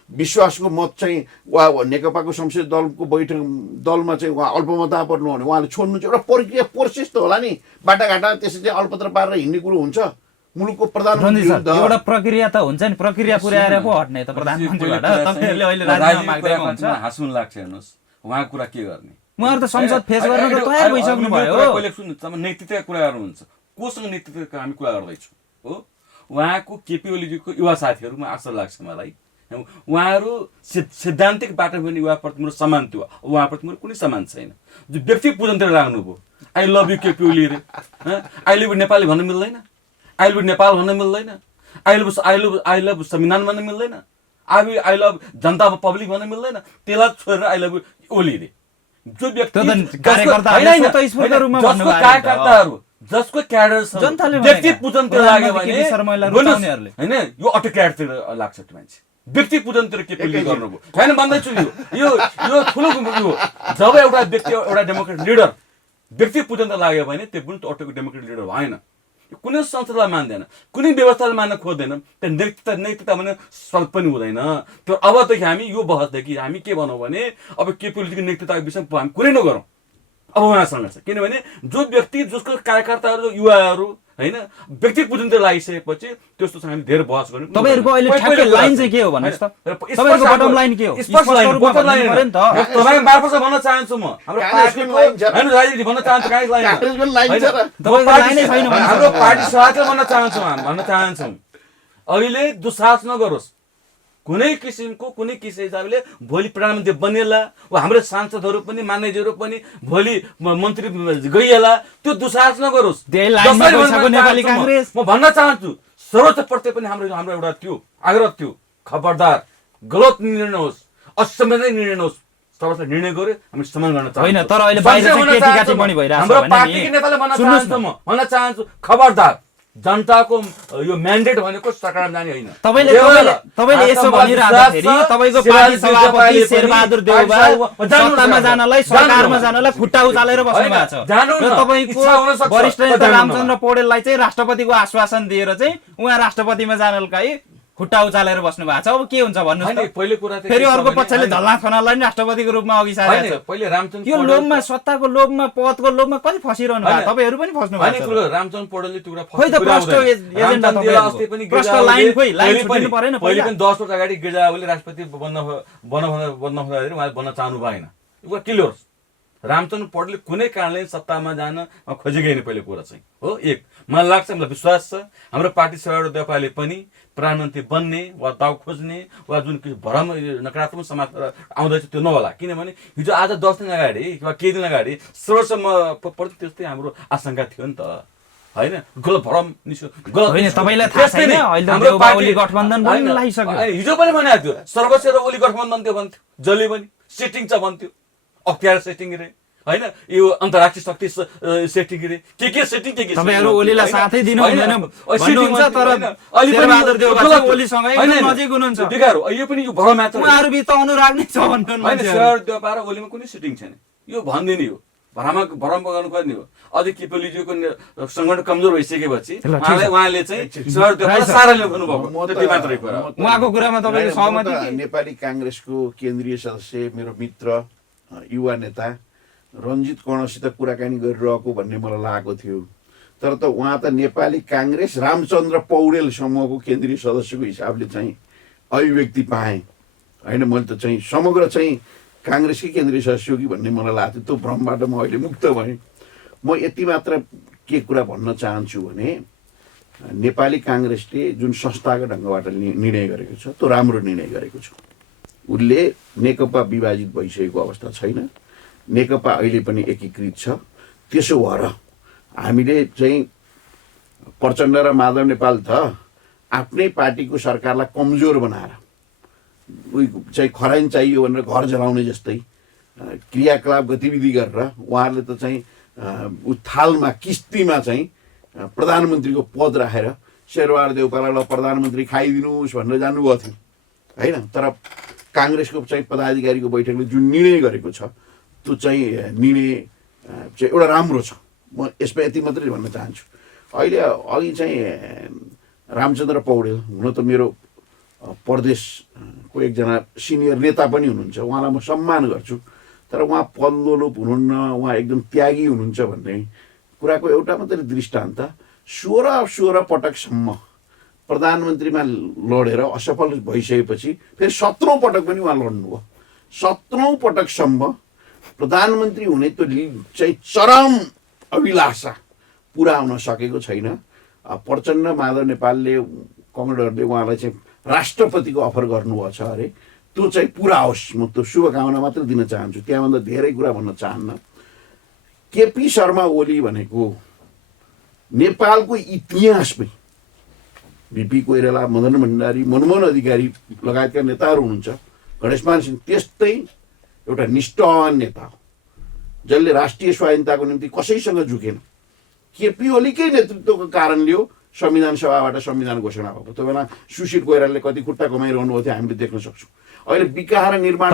विश्वासको मत चाहिँ उहाँ नेकपाको संसदीय दलको बैठक दलमा चाहिँ उहाँ अल्पमतमा पर्नु हो भने उहाँले छोड्नु चाहिँ एउटा प्रक्रिया प्रोसेस त होला नि। बाटाघाटा त्यसै चाहिँ अल्पत्र पारेर हिँड्ने कुरो हुन्छ? मुलुकको प्रधानमन्त्री एउटा प्रक्रिया त हुन्छ नि, प्रक्रिया पुर्याएर पो हट्ने त प्रधानमन्त्रीबाट। तपाईहरुले अहिले राजीनामा माग्दै हुन्छ। हाँस्नु लाग्छ हेर्नुस्, उहाँको कुरा के गर्ने? उहाँहरु त संसद फेस गर्न त तयार भइसक्नु भयो। पहिले सुन्नु, नेतृत्वका कुराहरु हुन्छ। कोसँग नेतृत्वका हामी कुरा गर्दैछौँ हो? उहाँको केपी ओलीजीको युवा साथीहरूमा आशा लाग्छ मलाई। उहाँहरू सैद्धान्तिक बाटो पनि युवाप्रति मेरो सम्मान थियो, उहाँप्रति मेरो कुनै सम्मान छैन। जो व्यक्ति पूजनतिर लाग्नुभयो, I love you KP Oli रे, आई लभ नेपाली भन्न मिल्दैन, आई लभ नेपाल भन्न मिल्दैन, आई लभ संविधान भन्न मिल्दैन, आई लभ जनता पब्लिक भन्न मिल्दैन। त्यसलाई छोडेर आई लभ ओली रे। जो व्यक्ति कार्यकर्ताहरू जसको क्याडर छ व्यक्ति पूजनतिर लाग्यो भने हैन, यो अटो क्याडरतिर लाग्छ त्यो मान्छे। व्यक्ति पूजनतिर के पेली गर्नुभयो हैन भन्दैछु। यो ठुलो यो जब एउटा व्यक्ति एउटा डेमोक्रेट लिडर व्यक्ति पूजनतिर लाग्यो भने त्यो पनि अटोको डेमोक्रेट लिडर भएन। कुनै संसदलाई मान्दैन, कुनै व्यवस्थालाई मान्न खोज्दैन। त्यो नैतिकता भने स्वागत पनि हुँदैन त्यो। अबदेखि हामी यो बहसदेखि हामी के भनौँ भने अब केपी ओलीको नेतृत्वको विषयमा हामी कुरै नगरौँ। अब उहाँसँग छ, किनभने जो व्यक्ति जसको कार्यकर्ताहरू युवाहरू हैन व्यक्ति पूजनतिर लागिसकेपछि त्यस्तो हामी धेरै बहस गर्नु। तपाईहरुको अहिले ठ्याक्कै लाइन चाहिँ के हो भन्नुस् त? तपाईहरुको बटम लाइन के हो? स्पष्ट लाइन बटम लाइन हो नि त। तपाईँ मार्फत भन्न चाहन्छु म, हाम्रो पार्टीको हैन राजनीति भन्न चाहन्छु काहीँ लाइन छ र? तपाईको लाइनै छैन भने हाम्रो पार्टी सभाले भन्न चाहन्छौँ अहिले दुस्साहस नगरोस्। कुनै किसिमको कुनै हिसाबले भोलि प्रधानमन्त्री बनेला वा हाम्रो सांसदहरू पनि मान्यजहरू पनि भोलि मन्त्री गइएला, त्यो दुस्साहस नगरोस्। म भन्न चाहन्छु सर्वोच्च प्रति पनि हाम्रो एउटा त्यो आग्रह थियो, खबरदार गलत निर्णय नहोस्, असंवैधानिक निर्णय नहोस्। सबैले निर्णय गर्यो हामी सम्मान गर्न चाहन्छौँ हैन। तर अहिले बाहिर चाहिँ केटीकाटी पनि भइराछ हाम्रो पार्टीको नेताले भन्न चाहन्छु खबरदार, जनताको यो म्यान्डेट भनेको सरकारमा जाने होइन। तपाईले यसो भनिराख्दाखेरि तपाईको पार्टी सभापति शेरबहादुर देउवा सत्तामा जानलाई सरकारमा जानलाई खुट्टा उचालेर बस्नु भएको छ। र तपाईको वरिष्ठ नेता रामचन्द्र पौडेललाई चाहिँ राष्ट्रपतिको आश्वासन दिएर चाहिँ उहाँ राष्ट्रपतिमा जानलकाई खुट्टा उचालेर बस्नु भएको छ। अब के हुन्छ भन्नुस् त? पहिलो कुरा फेरि अर्को पक्षले झल्ला खनाललाई नि राष्ट्रपतिको रूपमा अघि सारेको छ। पहिले रामचन्द्र यो लोभमा, सत्ताको लोभमा, पदको लोभमा कति फसिरहनु भएको? तपाईहरु पनि फस्नु भएको छ। रामचन्द्र पौडेलले त्यो कुरा खोइ त भ्रष्ट एजेन्डा अस्ति पनि भ्रष्ट लाइन खोइ लाइन छुट्नु परेन। पहिले पनि 10 वर्ष अगाडि गिरिजाले राष्ट्रपति बन्न हुँदाखेरि उहाँले बन्न चाहनु भएन। यो क्लियर रामचन्द्र पौडेलले कुनै कारणले सत्तामा जान खोजेकै होइन। पहिलो कुरा चाहिँ हो एक, मलाई लाग्छ, मलाई विश्वास छ हाम्रो पार्टी शेरबहादुर देउवाले पनि प्रधानमन्त्री बन्ने वा दाउ खोज्ने वा जुन भ्रम नकारात्मक समाचार आउँदैछ त्यो नहोला। किनभने हिजो आज 10 दिन अगाडि वा केही दिन अगाडि सर्वप्रति त्यस्तै हाम्रो आशंका थियो नि त हैन? गलत भ्रम निस्क्यो, गलत हैन। तपाईलाई थाहा छैन अहिले हाम्रो ओली गठबन्धन पनि लागिसक्यो। हिजो पनि भनेको थियो सर्वोच्च र ओली गठबन्धन थियो भन्थ्यो, जसले पनि सेटिङ छ भन्थ्यो, अख्तियार सेटिङ रे हैन, यो अन्तर्राष्ट्रिय शक्ति सेटिङ रे के सेटिङ के तपाईहरु ओलीलाई साथै दिनु हुँदैन भन्नुहुन्छ। तर शेरबहादुर देउवा ओलीसँग एकदम नजिक हुनुहुन्छ। बिगार यो पनि यो भ्रम मात्र, उहाँहरु बिच अनुराग नै छ भन्नुहुन्छ। हैन, शेरबहादुर देउवा र ओलीमा कुनै सेटिङ छैन, यो भन्दिने हो, भ्रम गर्नु पर्ने हो। अझै केपी ओलीजीको संगठन कमजोर भइसकेपछि उहाँले चाहिँ शेरबहादुर देउवा सारा ल्याउनु भएको त्यति मात्रै कुरा। उहाँको कुरामा तपाईको सहमति? नेपाली कांग्रेसको केन्द्रीय सदस्य, मेरो मित्र, युवा नेता रञ्जित कर्णसित कुराकानी गरिरहेको भन्ने मलाई लागेको थियो। तर त उहाँ त नेपाली कांग्रेस रामचन्द्र पौडेल समूहको केन्द्रीय सदस्यको हिसाबले चाहिँ अभिव्यक्ति पाएँ होइन। मैले त चाहिँ समग्र चाहिँ कांग्रेसकै केन्द्रीय सदस्य हो कि भन्ने मलाई लाग्थ्यो। त्यो भ्रमबाट म अहिले मुक्त भएँ। म यति मात्र के कुरा भन्न चाहन्छु भने नेपाली काङ्ग्रेसले जुन संस्थागत ढङ्गबाट निर्णय गरेको छ त्यो राम्रो निर्णय गरेको छ। उसले नेकपा विभाजित भइसकेको अवस्था छैन, नेकपा अहिले पनि एकीकृत छ। त्यसो भएर हामीले चाहिँ प्रचण्ड र माधव नेपाल त आफ्नै पार्टीको सरकारलाई कमजोर बनाएर चाहिँ खराइन चाहियो भनेर घर जलाउने जस्तै क्रियाकलाप गतिविधि गरेर उहाँहरूले त चाहिँ थालमा किस्तीमा चाहिँ प्रधानमन्त्रीको पद राखेर शेरबहादुर देउपालाई प्रधानमन्त्री खाइदिनुहोस् भनेर जानुभएको थियो होइन। तर काङ्ग्रेसको चाहिँ पदाधिकारीको बैठकले जुन निर्णय गरेको छ त्यो चाहिँ निर्णय चाहिँ एउटा राम्रो छ। म यसमा यति मात्रै भन्न चाहन्छु। अघि चाहिँ रामचन्द्र पौडेल हुन त मेरो प्रदेशको एकजना सिनियर नेता पनि हुनुहुन्छ, उहाँलाई म सम्मान गर्छु, तर उहाँ पल्लोलोप हुनुहुन्न, उहाँ एकदम त्यागी हुनुहुन्छ भन्ने कुराको एउटा मात्रै दृष्टान्त 16 पटकसम्म प्रधानमन्त्रीमा लडेर असफल भइसकेपछि फेरि 17औं पटक पनि उहाँ लड्नुभयो। 17औं पटकसम्म प्रधानमन्त्री हुने त्यो चाहिँ चरम अभिलाषा पुरा हुन सकेको छैन। प्रचण्ड माधव नेपालले कमरेडहरूले उहाँलाई चाहिँ राष्ट्रपतिको अफर गर्नुभएको छ अरे, त्यो चाहिँ पुरा होस्। म त्यो शुभकामना मात्र दिन चाहन्छु, त्यहाँभन्दा धेरै कुरा भन्न चाहन्न। केपी शर्मा ओली भनेको नेपालको इतिहासमै बिपी कोइराला, मदन भण्डारी, मनमोहन अधिकारी लगायतका नेताहरू हुनुहुन्छ, गणेशमान सिंह त्यस्तै एउटा निष्ठावान नेता हो जसले राष्ट्रिय स्वाधीनताको निम्ति कसैसँग झुकेन। केपी ओलीकै नेतृत्वको कारणले हो संविधान सभाबाट संविधान घोषणा भएको। त्यो बेला सुशील कोइरालाले कति खुट्टा कमाइरहनु भएको थियो हामीले देख्न सक्छौँ। अहिले विकास र निर्माण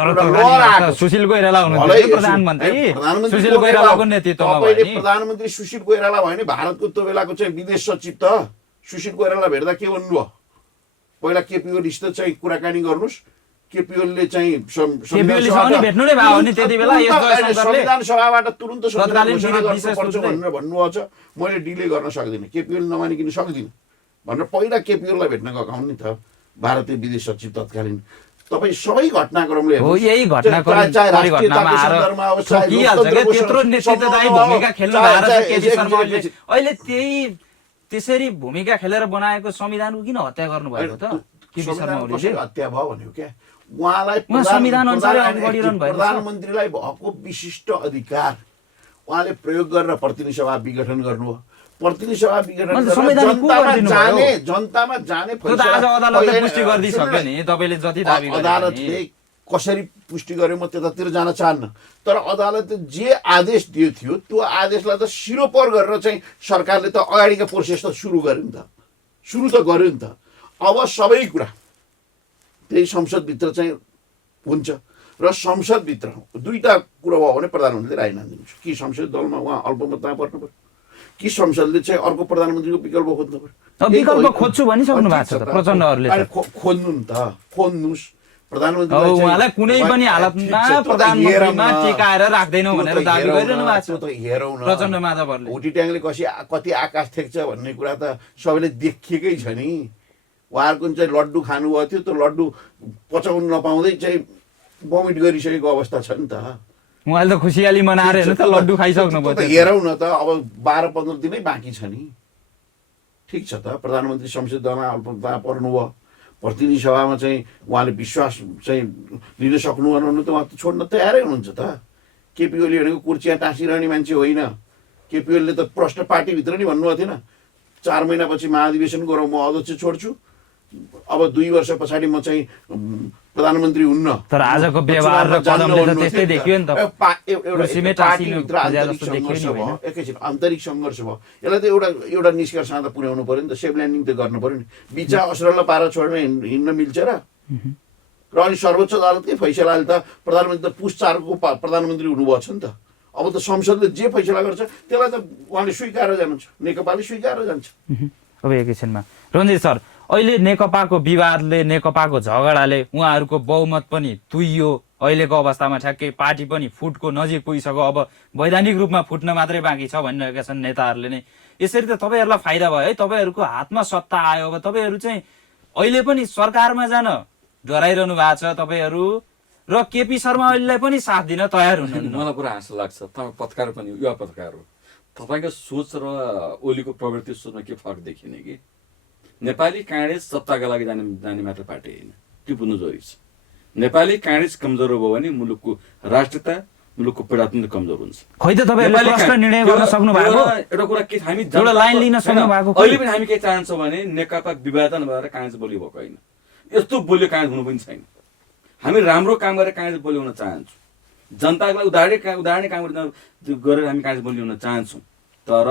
सुशील कोइराला हुनुहुन्थ्यो प्रधानमन्त्री, सुशील कोइरालाको नेतृत्वमा प्रधानमन्त्री सुशील कोइराला भयो भने भारतको त्यो बेलाको चाहिँ विदेश सचिव त सुशील कोइराला भेट्दा के भन्नुभयो, पहिला केपी ओलीसित चाहिँ कुराकानी गर्नुहोस्, केपी ओलीले चाहिँ संविधान सभाबाट तुरुन्त भनेर भन्नुभएको छ। मैले डिले गर्न सक्दिनँ, केपी ओली नमानिकन सक्दिनँ भनेर पहिला केपी ओलीलाई भेट्न गएको नि त भारतीय विदेश सचिव तत्कालीन। तपाईँ सबै घटनाक्रमले अहिले त्यही त्यसरी भूमिका खेलेर बनाएको संविधानको किन हत्या गर्नुभएको त? हत्या भयो भन्यो क्या उहाँलाई प्रधानमन्त्रीलाई भएको विशिष्ट अधिकार उहाँले प्रयोग गरेर प्रतिनिधि सभा विघटन गर्नुभयो। प्रतिनिधि सभा विघटन जनतामा जाने अदालतले कसरी पुष्टि गर्यो म त्यतातिर जान चाहन्न, तर अदालतले जे आदेश दियो थियो त्यो आदेशलाई त सिरोपर गरेर चाहिँ सरकारले त अगाडिको प्रोसेस त सुरु गर्यो नि त। अब सबै कुरा त्यही संसदभित्र चाहिँ हुन्छ र संसदभित्र दुईटा कुरा भयो भने प्रधानमन्त्रीले राजीनामा दिनुहुन्छ कि संसदीय दलमा उहाँ अल्पमतमा पर्नु पर्यो कि संसदले चाहिँ अर्को प्रधानमन्त्रीको विकल्प खोज्नु पर्यो। विकल्प खोज्छु भनिसक्नु भएको छ त प्रचण्डहरूले। खोज्नु नि त, खोज्नुहोस्। उहाँलाई कुनै पनि हालतमा प्रधानमन्त्रीमा टिकाएर राख्दैनौ भनेर दाबी गरिरहनु भएको छ हेरौँ न। प्रचण्ड माधवहरूले भोटी ट्याङले कति आकाश थेक्छ भन्ने कुरा त सबैले देखेकै छ नि। उहाँहरूको चाहिँ लड्डु खानुभएको थियो, त्यो लड्डु पचाउनु नपाउँदै चाहिँ भमिट गरिसकेको अवस्था छ नि त। उहाँले त खुसियाली मनाएर हेर्नु त लड्डु खाइसक्नु भयो। हेरौँ न त, अब 12-15 दिनै बाँकी छ नि। ठिक छ त, प्रधानमन्त्री संसदीय दलमा अल्पमतमा पर्नुभयो, प्रतिनिधि सभामा चाहिँ उहाँले विश्वास चाहिँ लिन सक्नुभएन त उहाँ त छोड्न तयारै हुनुहुन्छ त। केपी ओली भनेको कुर्चिया टाँसिरहने मान्छे होइन। केपी ओलीले त प्रश्न पार्टीभित्र नि भन्नुभएको थिएन 4 महिनापछि महाधिवेशन गरौँ म अध्यक्ष छोड्छु, अब 2 वर्ष पछाडि म चाहिँ प्रधानमन्त्री हुन्न। तर आजको व्यवहार र कदमले त त्यस्तै देखियो नि त। एकैछिन आन्तरिक सङ्घर्ष भयो। यसलाई त एउटा निष्कर्षमा त पुर्याउनु पर्यो नि त, सेफ ल्यान्डिङ त गर्नु पर्यो नि। बिचा असरललाई पारा छोडेर हिँड्न मिल्छ र अनि सर्वोच्च अदालतकै फैसलाले त प्रधानमन्त्री त पुस 4को प्रधानमन्त्री हुनुभएको छ नि त। अब त संसदले जे फैसला गर्छ त्यसलाई त उहाँले स्वीकारेर जानुहुन्छ, नेकपाले स्वीकारेर जान्छ। अब एकैछिनमा रञ्जित सर, अहिले नेकपाको विवादले, नेकपाको झगडाले उहाँहरूको बहुमत पनि तुइयो। अहिलेको अवस्थामा ठ्याक्कै पार्टी पनि फुटको नजिक पुगिसक्यो, अब वैधानिक रूपमा फुट्न मात्रै बाँकी छ भनिरहेका छन् नेताहरूले नै। यसरी त तपाईँहरूलाई फाइदा भयो है, तपाईँहरूको हातमा सत्ता आयो। अब तपाईँहरू चाहिँ अहिले पनि सरकारमा जान डराइरहनु भएको छ तपाईँहरू, र केपी शर्मा ओलीलाई पनि साथ दिन तयार हुनुहुन्न। मलाई पुरा हाँसो लाग्छ, तपाईँ पत्रकार पनि युवा पत्रकार हो, तपाईँको सोच र ओलीको प्रवृत्ति सोचमा के फरक देखिने कि नेपाली काङ्ग्रेस सत्ताका लागि जाने मात्र पार्टी होइन, त्यो बुझ्नु जरुरी छ। नेपाली काङ्ग्रेस कमजोर भयो भने मुलुकको राष्ट्रियता मुलुकको प्रजातन्त्र कमजोर हुन्छ। खै त तपाईँहरूले प्रश्न निर्णय गर्न सक्नु भएको एउटा कुरा के हामी एउटा लाइन लिन सक्नु भएको अहिले पनि हामी के चाहन्छौँ भने नेकपा विभाजन भएर काङ्ग्रेस बलियो भएको होइन, यस्तो बलियो काङ्ग्रेस हुनु पनि छैन। हामी राम्रो काम गरेर काङ्ग्रेस बलियो हुन चाहन्छौँ, जनताको लागि उदाहरणीय काम गरेर हामी काङ्ग्रेस बलियो हुन चाहन्छौँ। तर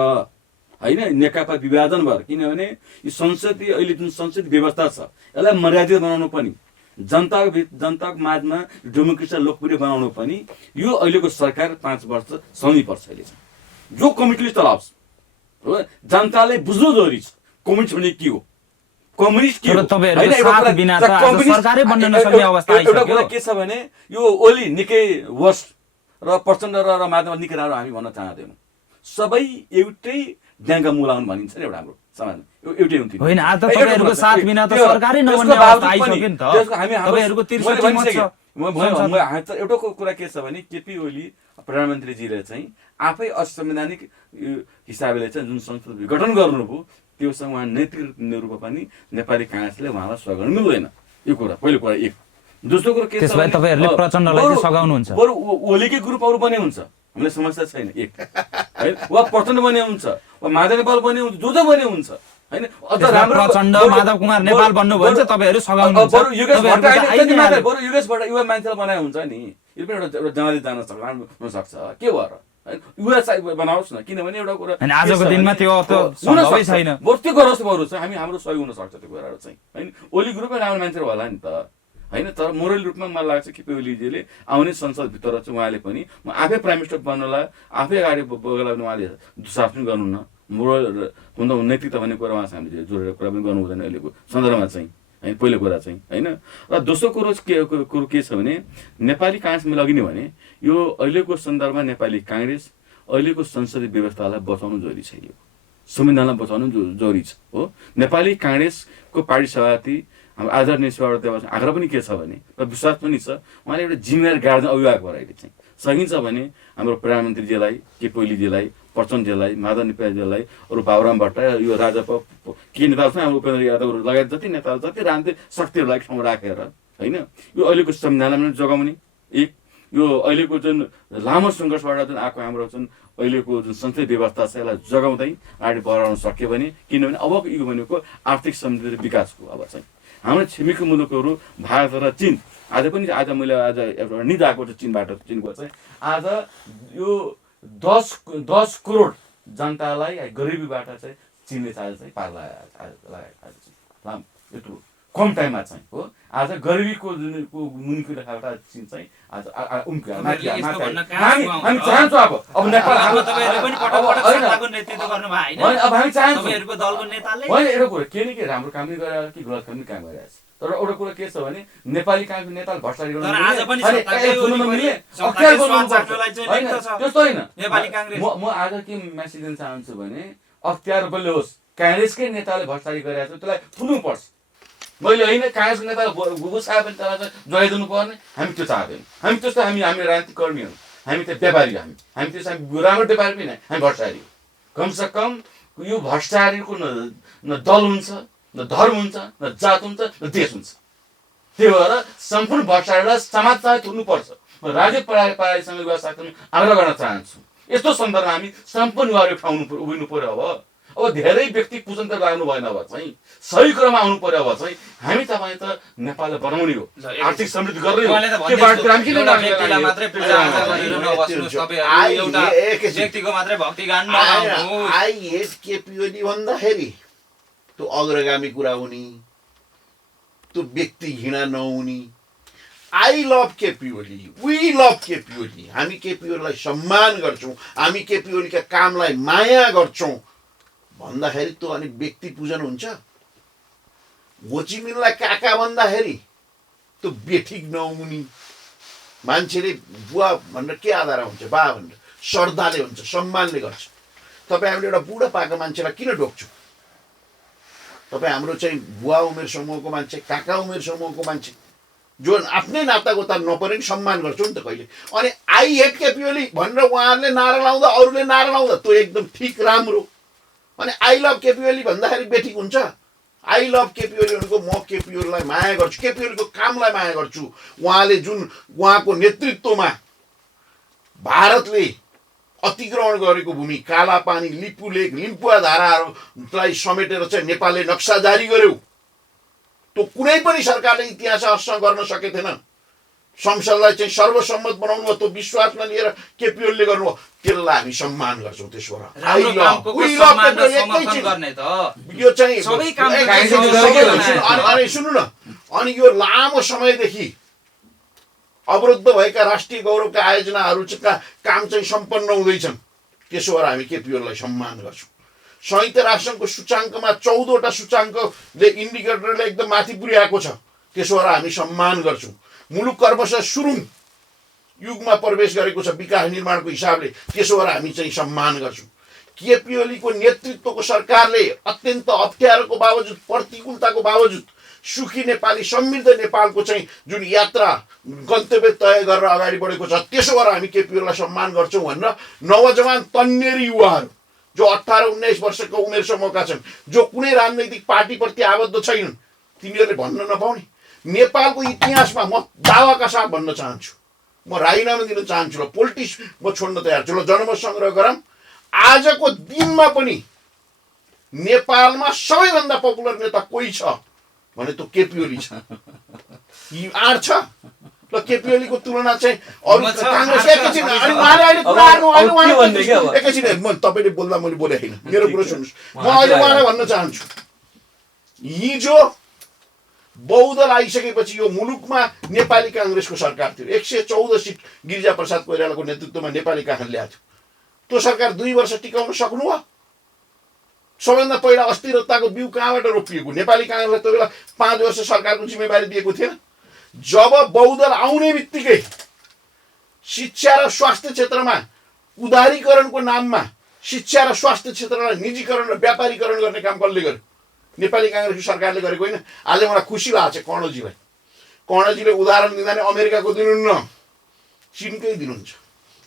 होइन नेकपा विभाजन भएर, किनभने यो संसदीय अहिले जुन संसदीय व्यवस्था छ यसलाई मर्यादित बनाउनु पनि, जनताको माझमा डेमोक्रेसी लोकप्रिय बनाउनु पनि यो अहिलेको सरकार 5 वर्ष सहनै पर्छ। अहिले जो कम्युनिस्टले चलाउँछ हो, जनताले बुझ्नु जरुरी छ कम्युनिस्ट भने के हो, कम्युनिस्ट के हो। सरकारै बन्न नसक्ने अवस्था आइसक्यो। एउटा कुरा के छ भने यो ओली निकै वर्स्ट र प्रचण्ड र माधव निकै राम्रो हामी भन्न चाहँदैनौँ। सबै एउटै ड्याङ्गा मुलाउनु भनिन्छ नि एउटा हाम्रो समाजमा, एउटै हुन्थ्यो होइन। आज त तपाईँहरूको साथ बिना त सरकारै नबन्ने अवस्था आइसक्यो नि त। तपाईँहरूको 63 मत छ। एउटा कुरा के छ भने केपी ओली प्रधानमन्त्रीजीले चाहिँ आफै असंवैधानिक हिसाबले चाहिँ जुन संसद विघटन गर्नुभयो त्योसँग उहाँ नैतिक रूपमा पनि नेपाली काङ्ग्रेसले उहाँलाई सघाउन मिल्दैन। यो कुरा पहिलो कुरा एक। दोस्रो कुरा के छ भने तपाईँहरूले प्रचण्डलाई सघाउनुहुन्छ, बरु ओलीकै ग्रुपहरू बने हुन्छ, हामीलाई समस्या छैन एक है, वा प्रचण्ड बने हुन्छ, वा माधव नेपाल बने हुन्छ, जो बने हुन्छ हैन। अझ राम्रो प्रचण्ड माधव कुमार नेपाल बन्नु भन्छ, तपाईँहरू सघाउनुहुन्छ। बरु युगेश भट्टराई बरु युगेश भट्टराई युवा मान्छेलाई बनाए हुन्छ नि, यो पनि एउटा जनाले जान सक्छ के भएर युवा बनाओस् न। किनभने एउटा कुरा आजको दिनमा त्यो सम्भवै छैन, बरु त्यो गरोस् बरु चाहिँ हामी हाम्रो सहयोग हुन सक्छ त्यो कुराहरू चाहिँ हैन। ओली ग्रुपमै राम्रो मान्छे होला नि त हैन। तर मोरल रूपमा मलाई लाग्छ कि ओलीजीले आउने संसदभित्र चाहिँ उहाँले पनि म आफै प्राइम मिनिस्टर बन्नलाई आफै अगाडि बगेला पनि उहाँले दुशासन गर्नुहुन्न। मोरल हुँदा नैतिकता भन्ने कुरा उहाँसँग हामीले जोडेर कुरा पनि गर्नु हुँदैन अहिलेको सन्दर्भमा चाहिँ होइन, पहिलो कुरा चाहिँ होइन। र दोस्रो कुरो के छ भने नेपाली काङ्ग्रेसमा लगिने भने यो अहिलेको सन्दर्भमा नेपाली काङ्ग्रेस अहिलेको संसदीय व्यवस्थालाई बचाउनु जरुरी छ, यो संविधानलाई बचाउनु जरुरी छ हो। नेपाली काङ्ग्रेसको पार्टी सभापति हाम्रो आदरणीय शिवबहादुर देउवासँग आग्रह पनि के छ भने र विश्वास पनि छ उहाँले एउटा जिम्मेवार गार्जियन अभिभावक भएर अहिले चाहिँ सकिन्छ भने हाम्रो प्रधानमन्त्रीजीलाई, केपी ओलीजीलाई, प्रचण्डजीलाई, माधव नेपालजीलाई, अरू बाबुराम भट्टराई, यो राजपा के नेताहरू छन्, हाम्रो उपेन्द्र यादवहरू लगायत जति नेताहरू जति राजनीतिक शक्तिहरूलाई ठाउँ राखेर होइन यो अहिलेको संविधानलाई पनि जोगाउने एक, यो अहिलेको जुन लामो सङ्घर्षबाट जुन आएको हाम्रो जुन अहिलेको जुन संसदीय व्यवस्था छ यसलाई जोगाउँदै अगाडि बढाउन सक्यो भने, किनभने अबको युग भनेको आर्थिक समृद्धि र विकासको अब चाहिँ हाम्रो छिमेकी मुलुकहरू भारत र चीन आज मैले आज एउटा निद आएको छ चीनको चाहिँ आज यो 10 करोड जनतालाई गरिबीबाट चाहिँ चीनले चाहिँ पार लगाएको यत्रो कम टाइममा चाहिँ हो। आज गरिबीको जुन मुनिको रेखाबाट चीन चाहिँ आज उम्क्यो। हामी चाहन्छौँ अब नेपाल अब हामी चाहन्छौँ होइन एउटा कुरा के नि के राम्रो काम गरेर कि गलत काम काम गरिरहेको छ। तर एउटा कुरा के छ भने नेपाली काङ्ग्रेस नेताले भ्रष्टाचार त्यस्तो होइन। म आज के मेसेज दिन चाहन्छु भने अख्तियार बलियो होस्, काङ्ग्रेसकै नेताले भ्रष्टाचार गरिरहेको छ त्यसलाई थुन्नुपर्छ। मैले होइन काङ्ग्रेसको नेताले घुसायो भने त्यसलाई जोगाइदिनु पर्ने, हामी त्यो चाहँदैनौँ। हामी त्यस्तो हामी राजनीतिक कर्मीहरू, हामी त्यो व्यापारी, हामी त्यस्तो राम्रो व्यापारी पनि हामी भ्रष्टाचारी। कमसे कम यो भ्रष्टाचारीको न दल हुन्छ, न धर्म हुन्छ, न जात हुन्छ, न देश हुन्छ। त्यही भएर सम्पूर्ण भ्रष्टाचारलाई समाजसँग थुन्नुपर्छ। म राज्य प्रहरीसँग आग्रह गर्न चाहन्छु। यस्तो सन्दर्भमा हामी सम्पूर्ण युवाहरू उभिनु पर्यो। अब धेरै व्यक्ति कुचन्तर लाग्नु भएन, अब चाहिँ सही क्रममा आउनु पर्यो। अब चाहिँ हामी तपाईँ त नेपाललाई बनाउने हो, आर्थिक समृद्धि गर्ने हो। आई हेट केपी ओली भन्दाखेरि त्यो अग्रगामी कुरा हुने, त्यो व्यक्ति घृणा नहुने। I love KP Oli, we love KP Oli. हामी केपी ओलीलाई सम्मान गर्छौँ, हामी केपी ओलीका कामलाई माया गर्छौँ भन्दाखेरि त्यो अनि व्यक्ति पूजन हुन्छ। होचिमिनलाई काका भन्दाखेरि त्यो बेठिक नहुने, मान्छेले बुवा भनेर के आधार हुन्छ, बा भनेर श्रद्धाले हुन्छ, सम्मानले गर्छ। तपाईँ हामीले एउटा बुढा पाएको मान्छेलाई किन ढोक्छौँ? तपाईँ हाम्रो चाहिँ बुवा उमेर समूहको मान्छे, काका उमेर समूहको मान्छे जो आफ्नै नातागोता नपरे नि सम्मान गर्छौँ नि त कहिले। अनि आई हेट केपी ओली भनेर उहाँहरूले नारा लाउँदा अरूले नारा लाउँदा त्यो एकदम ठिक राम्रो। अनि आई लभ केपी ओली भन्दाखेरि बेठिक हुन्छ? आई लभ केपी ओली भनेको म केपी ओलीलाई माया गर्छु, केपी ओलीको कामलाई माया गर्छु। उहाँले जुन उहाँको नेतृत्वमा भारतले अतिक्रमण गरेको भूमि कालापानी, लिपु लेक, लिम्पुवा धाराहरूलाई समेटेर चाहिँ नेपालले नक्सा जारी गर्यो। त्यो कुनै पनि सरकारले इतिहाससँग गर्न सकेको थिएन। संसदलाई चाहिँ सर्वसम्मत बनाउनु त्यो विश्वास नलिएर केपी ओलीले गर्नुभयो, त्यसलाई हामी सम्मान गर्छौँ। त्यसो यो चाहिँ अनि सुन्नु न, अनि यो लामो समयदेखि अवरुद्ध भएका राष्ट्रिय गौरवका आयोजनाहरूका काम चाहिँ सम्पन्न हुँदैछन्। त्यसो भएर हामी केपी ओलीलाई सम्मान गर्छौँ। संयुक्त राष्ट्रसङ्घको सूचाङ्कमा 14वटा सूचाङ्कले इन्डिकेटरले एकदम माथि पुर्याएको छ। त्यसो भएर हामी सम्मान गर्छौँ। मुलुक क्रमशः सुरुङ युगमा प्रवेश गरेको छ विकास निर्माणको हिसाबले। त्यसो भएर हामी चाहिँ सम्मान गर्छौँ। केपी ओलीको नेतृत्वको सरकारले अत्यन्त अप्ठ्यारोको बावजुद, प्रतिकूलताको बावजुद सुखी नेपाली, समृद्ध नेपालको चाहिँ जुन यात्रा गन्तव्य तय गरेर अगाडि बढेको छ, त्यसो भएर हामी केपी ओलीलाई सम्मान गर्छौँ भनेर नवजवान तन्नेरी युवाहरू जो 18-19 वर्षको उमेर समूहका छन्, जो कुनै राजनैतिक पार्टीप्रति आबद्ध छैनन्, तिनीहरूले भन्न नपाउने। नेपालको इतिहासमा म दावाका साथ भन्न चाहन्छु, म राजीनामा दिन चाहन्छु र पोलिटिक्स म छोड्न तयार छु। र जनमत सङ्ग्रह गरौँ। आजको दिनमा पनि नेपालमा सबैभन्दा पपुलर नेता कोही छ भने त्यो केपी ओली छ। यी आँट छ ल केपी ओलीको तुलना चाहिँ अरू काङ्ग्रेस। एकैछिन एकैछिन तपाईँले बोल्दा मैले बोले होइन, मेरो कुरो सुन्नुहोस्। म अहिले उहाँलाई भन्न चाहन्छु, हिजो बहुदल आइसकेपछि यो मुलुकमा नेपाली काङ्ग्रेसको सरकार थियो। 114 सिट गिरिजाप्रसाद कोइरालाको नेतृत्वमा नेपाली काङ्ग्रेस ल्याएको थियो। त्यो सरकार 2 वर्ष टिकाउन सक्नुभयो? सबैभन्दा पहिला अस्थिरताको बिउ कहाँबाट रोपिएको? नेपाली काङ्ग्रेसलाई त्यो बेला 5 वर्ष सरकारको जिम्मेवारी दिएको थिएन। जब बहुदल आउने बित्तिकै शिक्षा र स्वास्थ्य क्षेत्रमा उदारीकरणको नाममा शिक्षा र स्वास्थ्य क्षेत्रलाई निजीकरण र व्यापारीकरण गर्ने काम कसले गर्यो? नेपाली काङ्ग्रेसको सरकारले गरेको होइन। आज मलाई खुसी लागेको छ कर्णजीलाई। कर्णजीले उदाहरण दिँदा नै अमेरिकाको दिनुहुन्न, चिनकै दिनुहुन्छ,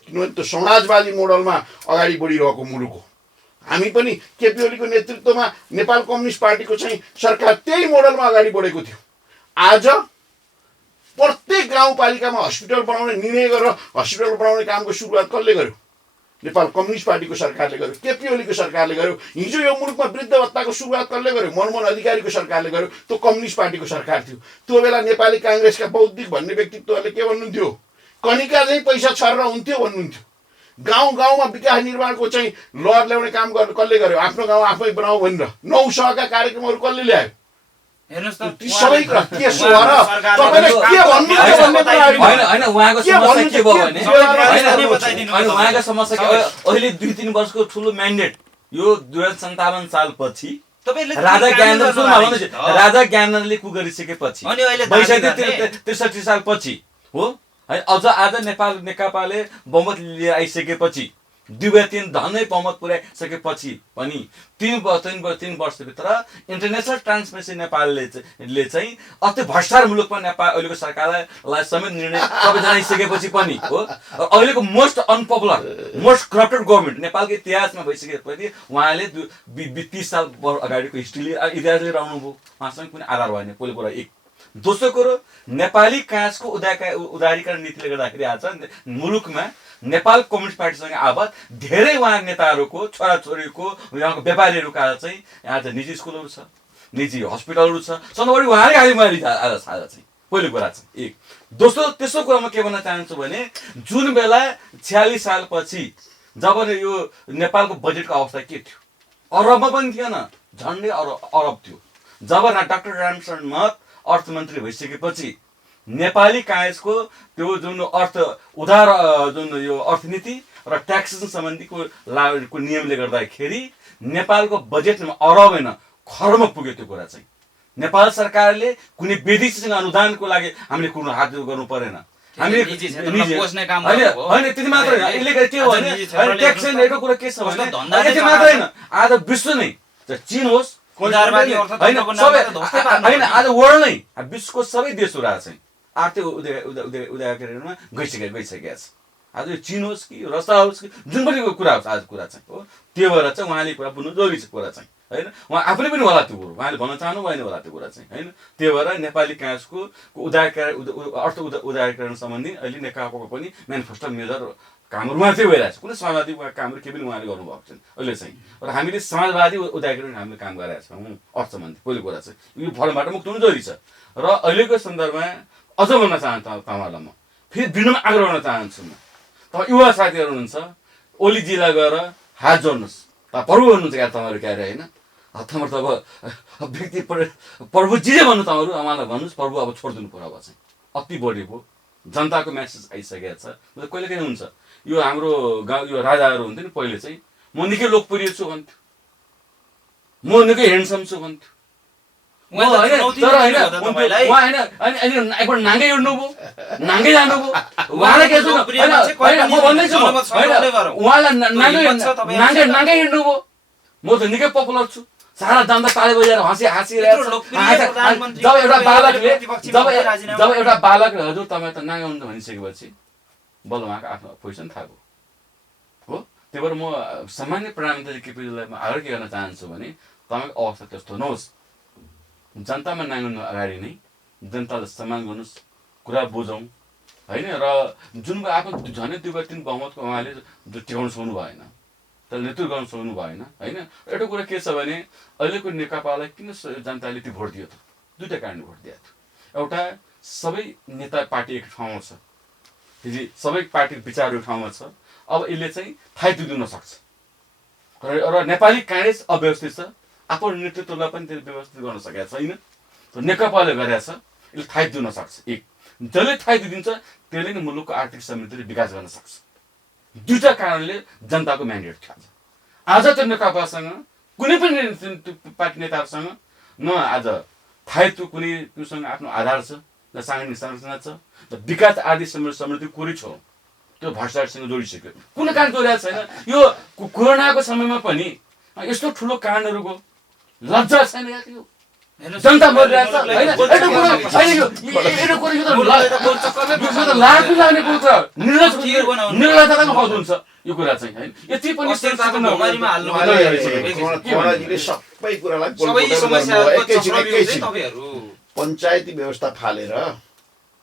किनभने त्यो समाजवादी मोडलमा अगाडि बढिरहेको मुलुक हो। हामी पनि केपी ओलीको नेतृत्वमा नेपाल कम्युनिस्ट पार्टीको चाहिँ सरकार त्यही मोडलमा अगाडि बढेको थियो। आज प्रत्येक गाउँपालिकामा हस्पिटल बनाउने निर्णय गरेर हस्पिटल बनाउने कामको सुरुवात कसले गर्यो? नेपाल कम्युनिस्ट पार्टीको सरकारले गर्यो, केपी ओलीको सरकारले गर्यो। हिजो यो मुलुकमा वृद्ध भत्ताको सुरुवात कसले गर्यो? मनमोहन अधिकारीको सरकारले गर्यो। त्यो कम्युनिस्ट पार्टीको सरकार थियो। त्यो बेला नेपाली काङ्ग्रेसका बौद्धिक भन्ने व्यक्तित्वहरूले के भन्नुहुन्थ्यो? कनिका चाहिँ पैसा छरेर हुन्थ्यो भन्नुहुन्थ्यो। गाउँ गाउँमा विकास निर्माणको चाहिँ लहर ल्याउने काम गर्ने कसले गर्यो? आफ्नो गाउँ आफै बनाऊ भनेर 9 सहका कार्यक्रमहरू कसले ल्यायो? हेर्नुस् त, ती सबै के सो र तपाईले के भन्नु छ भन्ने कुरा हैन उहाँको समस्या के भयो भने हैन उहाँको समस्या के अहिले 2-3 वर्षको ठुलो म्यान्डेट यो 2057 सालपछि राजा ज्ञानेन्द्रले गरिसकेपछि अनि अहिले 63 सालपछि हो है। अझ आज नेकपाले बहुमत लिएर आइसकेपछि 2/3 धनै बहुमत पुर्याइसकेपछि पनि 3 वर्षभित्र इन्टरनेसनल ट्रान्सपेरेन्सी नेपालले चाहिँ अति भ्रष्टाचार मुलुकमा नेपाल अहिलेको सरकारलाई समेत निर्णय जनाइसकेपछि पनि हो अहिलेको most unpopular most corrupted government नेपालको इतिहासमा भइसकेपछि उहाँले 30 साल अगाडिको हिस्ट्रीले इतिहास लिएर आउनुभयो। उहाँसँग कुनै आधार भएन। पहिलो कुरा एक। दोस्रो कुरो नेपाली काँसको उदारीकरण नीतिले गर्दाखेरि आज मुलुकमा नेपाल कम्युनिस्ट पार्टीसँग आबद्ध धेरै उहाँ नेताहरूको छोराछोरीको उहाँको व्यापारीहरूको आज चाहिँ आज निजी स्कुलहरू छ, निजी हस्पिटलहरू छ, सधैँभरि उहाँले गाली आज चाहिँ पहिलो कुरा चाहिँ एक। दोस्रो तेस्रो कुरा म के भन्न चाहन्छु भने जुन बेला 46 सालपछि जब यो नेपालको बजेटको अवस्था के थियो? अरबमा पनि थिएन, झन्डै अरब थियो। जब डाक्टर रामशरण महत अर्थमन्त्री भइसकेपछि नेपाली काङ्ग्रेसको त्यो जुन उदार जुन यो अर्थनीति र ट्याक्सेसन सम्बन्धीको नियमले गर्दाखेरि नेपालको बजेटमा अरब होइन खर्ब पुग्यो। त्यो कुरा चाहिँ नेपाल सरकारले कुनै विदेशीसँग अनुदानको लागि हामीले कुनै हात गर्नु परेन। हामीले होइन त्यति मात्र होइन। यसले के हो भने ट्याक्सेसनको कुरा के छ भने त्यति मात्र होइन, आज विश्व नै चीन होस् होइन आज वर्ल्ड नै विश्वको सबै देशहरू आज चाहिँ आर्थिक उदारीकरणमा गइसकेको छ। आज यो चीन होस् कि रसिया होस् कि जुन पनि कुरा होस्, आज कुरा चाहिँ हो त्यो भएर चाहिँ उहाँले कुरा बुझ्नु जरुरी छ कुरा चाहिँ होइन। उहाँ आफूले पनि होला त्यो कुरो, उहाँले भन्न चाहनु भएन होला त्यो कुरा चाहिँ होइन। त्यो भएर नेपाली काङ्ग्रेसको अर्थ उदारीकरण सम्बन्धी अहिले नेकपाको पनि म्यानिफेस्टो मेजर कामहरू मात्रै भइरहेको छ, कुनै समाजवादी कामहरू केही पनि उहाँले गर्नुभएको छैन अहिले चाहिँ। र हामीले समाजवादी उदारीकरण हामीले काम गरिरहेका छौँ अर्थ सम्बन्धी। पहिलो कुरा चाहिँ यो फर्मबाट मुक्त हुनु जरुरी छ। र अहिलेको सन्दर्भमा अझ भन्न चाहन्छु तपाईँहरूलाई, म फेरि विनम्र आग्रह गर्न चाहन्छु। म तपाईँ युवा साथीहरू हुनुहुन्छ, ओलीजीलाई गएर हात जोड्नुहोस्। तपाईँ प्रभु हुनुहुन्छ क्या तपाईँहरू क्यारे होइन। तपाईँहरू त अब व्यक्ति प्रभु जे भन्नु तपाईँहरू उहाँलाई भन्नुहोस्, प्रभु अब छोडिदिनु पर्यो। अब चाहिँ अति बढी भयो, जनताको म्यासेज आइसकेको छ। कहिले कहिले हुन्छ यो हाम्रो गाउँ यो राजाहरू हुन्थ्यो नि पहिले चाहिँ, म निकै लोकप्रिय छु भन्थ्यो, म निकै ह्यान्डसम छु भन्थ्यो। तर होइन उहाँ होइन एकपल्ट नाङ्गै हिँड्नुभयो, नाङ्गै जानुभयो। उहाँलाई के म भन्दैछु उहाँलाई नाङ्गै हिँड्नुभयो। म त निकै पपुलर छु, सारा जनता ताली बजाएर हाँसिरहेको छ। जब एउटा बालकले हजुर तपाईँ त नाङ्गा हुन्छ भनिसकेपछि बल्ल उहाँको आफ्नो पोजिसन थाहा भयो हो। त्यही भएर म सामान्य प्रधानमन्त्री केपीलाई म आग्रह के गर्न चाहन्छु भने तपाईँको अवस्था त्यस्तो नहोस्। जनतामा नाङ्गनु अगाडि नै जनतालाई सम्मान गर्नुहोस्, कुरा बुझौँ होइन। र जुन आफ्नो झनै 2/3 बहुमतको उहाँले टिकाउनु सक्नु भएन, तर नेतृत्व गर्न सक्नु भएन होइन। एउटा कुरा के छ भने अहिलेको नेकपालाई किन जनताले त्यो भोट दियो त? दुईवटा कारणले भोट दिएको थियो। एउटा सबै नेता पार्टी एक ठाउँमा छ, फेरि सबै पार्टीको विचारहरू ठाउँमा छ। अब यसले चाहिँ थाइतो दिन सक्छ। र नेपाली काङ्ग्रेस अव्यवस्थित छ, आफ्नो नेतृत्वलाई पनि त्यसले व्यवस्थित गर्न सकेको छैन। नेकपाले गरेको छ, यसले थाइतो दिन सक्छ। एक जसले थाइतो दिन्छ त्यसले नै मुलुकको आर्थिक समृद्धिले विकास गर्न सक्छ। दुईवटा कारणले जनताको म्यान्डेट थियो। आज त्यो नेकपासँग कुनै पनि पार्टी नेताहरूसँग न आज थाइतो कुनै त्योसँग आफ्नो आधार छ, न साङ्गठनिक संरचना छ, र विकास आदि समृद्धि कुरै छ त्यो भ्रष्टाचारसँग जोडिसक्यो। कुनै कारण जोडिएको छैन। यो कोरोनाको समयमा पनि यस्तो ठुलो कारणहरूको लज्जा छैन क्या? त्यो जनता बोलिरहेको छ होइन। लाग्ने कुरा निर्लजतामा हद हुन्छ यो कुरा चाहिँ होइन। यति पनि सबै कुरालाई पञ्चायती व्यवस्था फालेर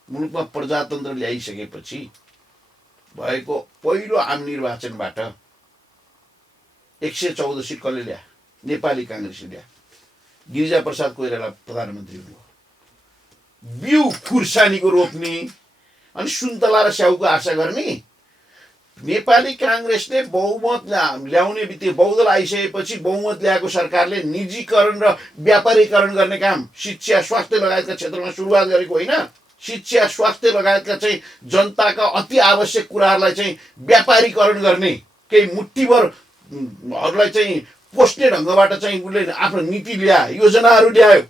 मुलुकमा प्रजातन्त्र ल्याइसकेपछि भएको पहिलो आम निर्वाचनबाट 114 सिट कसले ल्या? नेपाली काङ्ग्रेसले ल्या। गिरिजाप्रसाद कोइराला प्रधानमन्त्री हुनुभयो। बिउ खुर्सानीको रोप्ने अनि सुन्तला र स्याउको आशा गर्ने नेपाली काङ्ग्रेसले बहुमत ल्याउने बित्तिकै बहुदल आइसकेपछि बहुमत ल्याएको सरकारले निजीकरण र व्यापारीकरण गर्ने काम शिक्षा स्वास्थ्य लगायतका क्षेत्रमा सुरुवात गरेको होइन। शिक्षा स्वास्थ्य लगायतका चाहिँ जनताका अति आवश्यक कुराहरूलाई चाहिँ व्यापारीकरण गर्ने, केही मुठ्ठीभरहरूलाई चाहिँ पोस्ने ढङ्गबाट चाहिँ उसले आफ्नो नीति ल्यायो, योजनाहरू ल्यायो।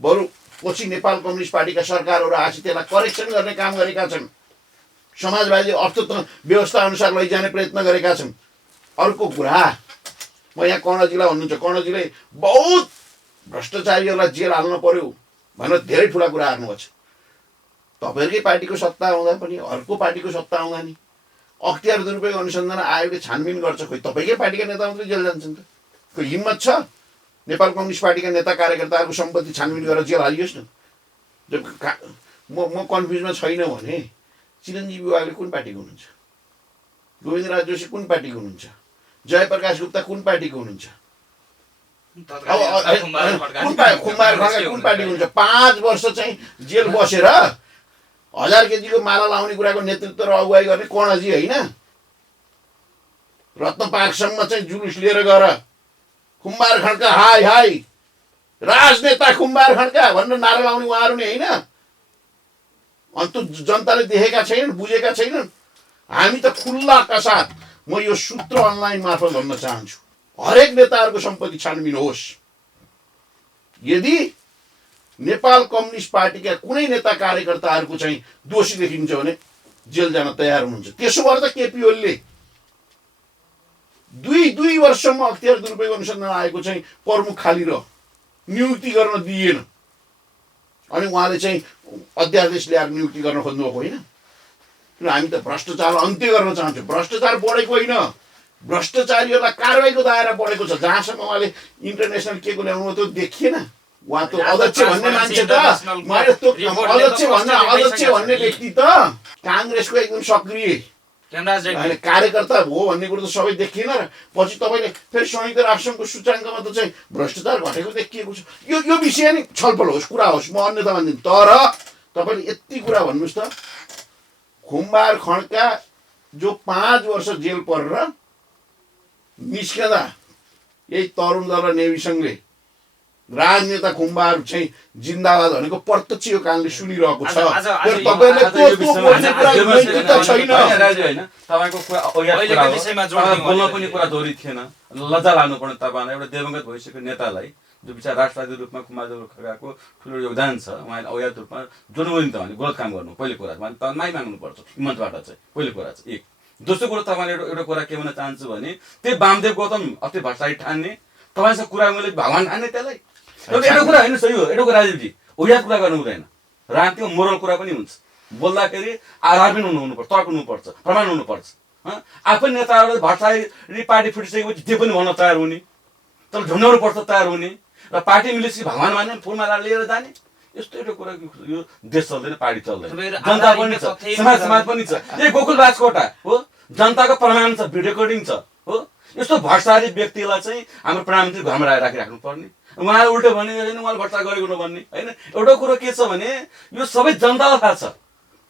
बरु पछि नेपाल कम्युनिस्ट पार्टीका सरकारहरू आएपछि त्यसलाई करेक्सन गर्ने काम गरेका छन्। समाजवादी अर्थ व्यवस्था अनुसार लैजाने प्रयत्न गरेका छन्। अर्को कुरा, म यहाँ कर्णजीलाई भन्नुहुन्छ, कर्णजीले बहुत भ्रष्टाचारीहरूलाई जेल हाल्न पर्यो भनेर धेरै ठुला कुरा हार्नुभएको छ। तपाईँहरूकै पार्टीको सत्ता आउँदा पनि अर्को पार्टीको सत्ता आउँदा नि अख्तियार दुरुपयोग अनुसन्धान आयोगले छानबिन गर्छ। खोइ तपाईँकै पार्टीका नेता मात्रै जेल जान्छन् त? कोही हिम्मत छ नेपाल कम्युनिस्ट पार्टीका नेता कार्यकर्ताहरूको सम्पत्ति छानबिन गरेर जेल हालियोस् न? म कन्फ्युजमा छैन भने चिरञ्जीवी वाले कुन पार्टीको हुनुहुन्छ? गोविन्दराज जोशी कुन पार्टीको हुनुहुन्छ? जयप्रकाश गुप्ता कुन पार्टीको हुनुहुन्छ? कुमार खड्का कुन पार्टीको हुनुहुन्छ? 5 वर्ष चाहिँ जेल बसेर 1000 केजीको माला लाउने कुराको नेतृत्व र अगुवाई गर्ने कर्णजी होइन? रत्न पार्कसम्म चाहिँ जुलुस लिएर गएर कुमार खड्का हाई हाई राजनेता कुमार खड्का भनेर नारा लाउने उहाँहरू नै होइन? अन्त जनताले देखेका छैनन्, बुझेका छैनन्। हामी त खुल्लाका साथ म यो सूत्र अनलाइन मार्फत भन्न चाहन्छु, हरेक नेताहरूको सम्पत्ति छानबिन होस्। यदि नेपाल कम्युनिस्ट पार्टीका कुनै नेता कार्यकर्ताहरूको चाहिँ दोषी देखिन्छ भने जेल जान तयार हुनुहुन्छ। त्यसो भएर त केपी ओलीले दुई वर्षसम्म अख्तियार दुरुपयोग अनुसन्धान आएको चाहिँ प्रमुख खाली र नियुक्ति गर्न दिएन। अनि उहाँले चाहिँ अध्यादेश ल्याएर नियुक्ति गर्न खोज्नुभएको होइन। किन हामी त भ्रष्टाचार अन्त्य गर्न चाहन्छौँ। भ्रष्टाचार बढेको होइन, भ्रष्टाचारीहरूलाई कारवाहीको दायरा बढेको छ। जहाँसम्म उहाँले इन्टरनेसनल के को ल्याउनु त्यो देखिएन। उहाँ त अध्यक्ष भन्ने मान्छे त अध्यक्ष भन्ने व्यक्ति त काङ्ग्रेसको एकदम सक्रिय कार्यकर्ता हो भन्ने कुरो त सबै देखिएन र पछि तपाईँले फेरि संयुक्त राष्ट्रसङ्घको सूचाङ्कमा त चाहिँ भ्रष्टाचार घटेको देखिएको छ। यो विषय नै छलफल होस्, कुरा होस्, म अन्यथा मान्दिनँ। तर तपाईँले यति कुरा भन्नुहोस् त, खुम्बार खड्का जो 5 वर्ष जेल परेर निस्कँदा यही तरुण दल र नेवी सङ्घले राजनेता खुम्बाहरू चाहिँ जिन्दाबाद भनेको प्रत्यक्ष यो कानले सुनिरहेको छ। बोल्न पनि कुरा दोहोरी थिएन, लज्जा लाग्नु पर्ने तपाईँलाई। एउटा दिवंगत भइसकेको नेतालाई जो विचार राष्ट्रवादी रूपमा कुमारदेव खड्काको ठुलो योगदान छ, उहाँले अवैध रूपमा जोड्नु त भने गलत काम गर्नु पहिलो कुरा माइ माग्नुपर्छ हिम्मतबाट चाहिँ पहिलो कुरा चाहिँ एक। दोस्रो कुरो तपाईँले एउटा कुरा के भन्न चाहन्छु भने त्यही वामदेव गौतम अति भ्रष्टाचारी ठान्ने तपाईँसँग कुरा मैले भगवान् ठान्ने त्यसलाई एउटा कुरा होइन। सही हो, एउटा कुरा राजीवजी उयाद कुरा गर्नु हुँदैन, राजनीतिको मोरल कुरा पनि हुन्छ। बोल्दाखेरि आधार पनि हुनुपर्छ, तर्क हुनुपर्छ, प्रमाण हुनुपर्छ। आफै नेताहरूले भ्रष्टाचारी पार्टी फुटिसकेपछि जे पनि भन्न तयार हुने, तर झुन्डाउनु पर्छ तयार हुने र पार्टी मिलेपछि भगवान् मान्ने फुलमाला लिएर जाने, यस्तो एउटा कुरा यो देश चल्दैन, पार्टी चल्दैन, जनता पनि छ, समाज पनि छ। यही गोकुल बाजकोटा हो, जनताको प्रमाण छ, भिडियो रेकर्डिङ छ हो। यस्तो भ्रष्टाचारी व्यक्तिलाई चाहिँ हाम्रो प्रधानमन्त्री घरमा राखिराख्नु पर्ने, उहाँले उल्टो भने उहाँले भ्रष्टाचार गरेको नभन्ने होइन। एउटा कुरो के छ भने यो सबै जनतालाई थाहा छ,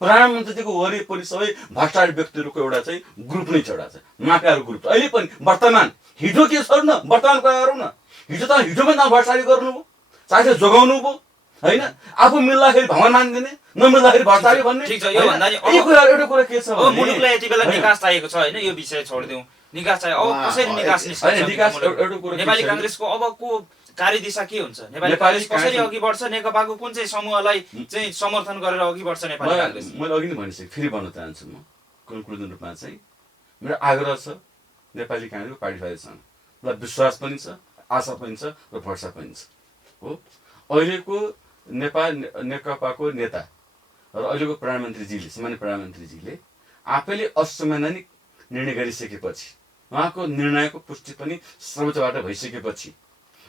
प्रधानमन्त्रीको वरिपरि सबै भ्रष्टाचारी व्यक्तिहरूको एउटा चाहिँ ग्रुप नै छ, एउटा चाहिँ माफियाहरू ग्रुप छ। अहिले पनि वर्तमान, हिजो के छोड्न वर्तमान कुरा गरौँ न। हिजो पनि भ्रष्टाचारी गर्नु भयो, चाहे जोगाउनु भयो होइन। आफू मिल्दाखेरि भगवान् मानिदिने, नमिल्दाखेरि भ्रष्टाचारी भन्ने। एउटा कुरा के छ मुलुकलाई यति बेला निकास चाहिएको छ होइन। यो विषय छोडिदिउँ, निकास चाहियो। अब कसरी निकास निस्कन्छ? नेपाली काङ्ग्रेसको अबको कार्यदिशा के हुन्छ? नेपाली काङ्ग्रेस कसरी अघि बढ्छ? नेकपाको कुन चाहिँ समूहलाई चाहिँ समर्थन गरेर अघि बढ्छ नेपाली काङ्ग्रेस? मैले अघि नै भनिसकेँ, फेरि भन्न चाहन्छु म कुलकुलजन रूपमा चाहिँ मेरो आग्रह छ नेपाली काङ्ग्रेसको पार्टीसँग ल विश्वास पनि छ, आशा पनि छ र भरोसा पनि छ हो। अहिलेको नेकपाको नेता र अहिलेको प्रधानमन्त्रीजीले, सामान्य प्रधानमन्त्रीजीले आफैले असंवैधानिक निर्णय गरिसकेपछि, उहाँको निर्णयको पुष्टि पनि सर्वोच्चबाट भइसकेपछि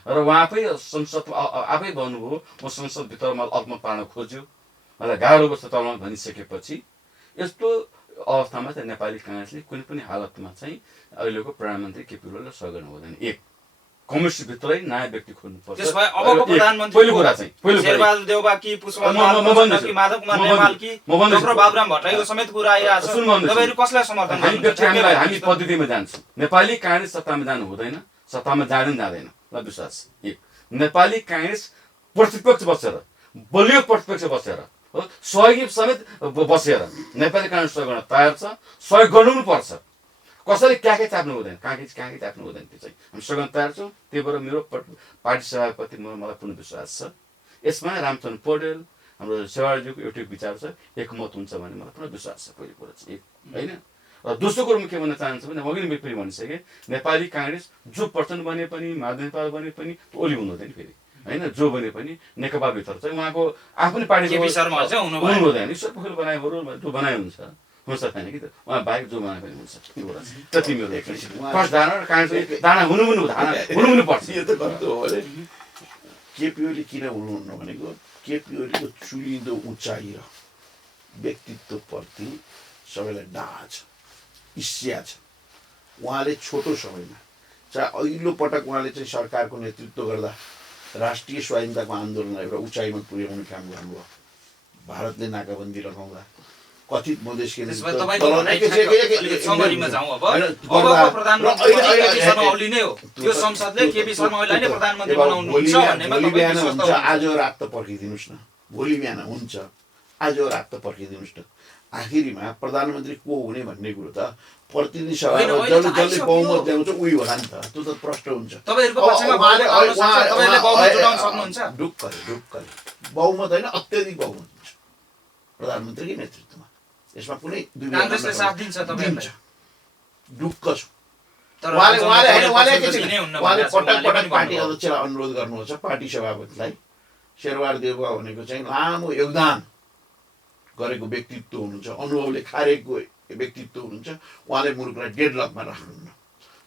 र उहाँ आफै संसद आफै भन्नुभयो म संसदभित्रमा अल्पमत पार्न खोज्यो, मलाई गाह्रो बस्छ तलमा भनिसकेपछि यस्तो अवस्थामा चाहिँ नेपाली काङ्ग्रेसले कुनै पनि हालतमा चाहिँ अहिलेको प्रधानमन्त्री केपी ओलीलाई सहयोग गर्नु हुँदैन। एक, कम्युनिस्टभित्रै नयाँ व्यक्ति खोज्नुपर्छ। त्यसमा अबको प्रधानमन्त्री पहिलो कुरा चाहिँ शेरबहादुर देउबा कि पुष्पकमल कि माधव कुमार नेवाल कि डक्टर बाबुराम भट्टराईको समेत कुरा आइरहेछ। तपाईहरु कसलाई समर्थन गर्नुहुन्छ? हामी पद्धतिमा जान्छौँ। नेपाली काङ्ग्रेस सत्तामा जानु हुँदैन, सत्तामा जाँदैन ल विश्वास। एक, नेपाली काङ्ग्रेस प्रतिपक्ष बसेर, बलियो प्रतिपक्ष बसेर हो, सहयोगी समेत बसेर नेपाली काङ्ग्रेस सहयोग गर्न तयार छ। सहयोग गर्नु पनि पर्छ, कसैले क्याके चाप्नु हुँदैन, काँके चाप्नु हुँदैन। त्यो चाहिँ हामी सहयोग गर्न तयार छौँ। त्यही भएर मेरो पार्टी सभापति मलाई पूर्ण विश्वास छ यसमा। रामचन्द्र पौडेल हाम्रो सेवाजीको एउटै विचार छ, एकमत हुन्छ भन्ने मलाई पूर्ण विश्वास छ। पहिलो कुरा चाहिँ एक होइन। र दोस्रो कुरो म के भन्न चाहन्छु भने अघि नै फेरि भनिसकेँ, नेपाली काङ्ग्रेस जो पर्सन बने पनि, माधव नेपाल बने पनि ओली हुनु हुँदैन फेरि होइन। जो बने पनि नेकपाभित्र चाहिँ उहाँको आफ्नो पार्टी हुनु हुँदैन। ईश्वर पोखरेल बनाए बरु जो बनाए हुन्छ छैन कि उहाँ बाहेक जो बनाए पनि हुन्छ। त्यो कुरा त्यति मेरो फर्स्ट धारणा। काङ्ग्रेस धारणा हुनु पनि पर्छ। यो त कस्तो हो भने केपी ओली किन हुनुहुन्न भनेको केपी ओलीको चुलिँदो उचाइ र व्यक्तित्वप्रति सबैलाई डाहा छ, ईर्ष्या छ। उहाँले छोटो समयमा चाहे अघिल्लो पटक उहाँले चाहिँ सरकारको नेतृत्व गर्दा राष्ट्रिय स्वाधीनताको आन्दोलनलाई एउटा उचाइमा पुर्याउने काम गर्नुभयो। भारतले नाकाबन्दी लगाउँदा कथित मधेस आज रात त पर्खिदिनुहोस् न, भोलि बिहान हुन्छ, आज रात त पर्खिदिनुहोस् न। आखिरीमा प्रधानमन्त्री को हुने भन्ने कुरो त प्रतिनिधि सभामा जसले बहुमत ल्याउँछ उही होला नि त। त्यो त प्रश्न हुन्छ। ढुक्कले बहुमत होइन, अत्याधिक बहुमत हुन्छ प्रधानमन्त्रीकै नेतृत्वमा। यसमा कुनै काङ्ग्रेसले साथ दिन्छ तपाईहरुलाई? ढुक्क छु। उहाँले पटक पटक पार्टी अध्यक्षलाई अनुरोध गर्नुहुन्छ, पार्टी सभापतिलाई शेरबहादुर देउवा भनेको चाहिँ लामो योगदान गरेको व्यक्तित्व हुनुहुन्छ, अनुभवले खारेको व्यक्तित्व हुनुहुन्छ। उहाँले मुलुकलाई डेडलकमा राख्नुहुन्न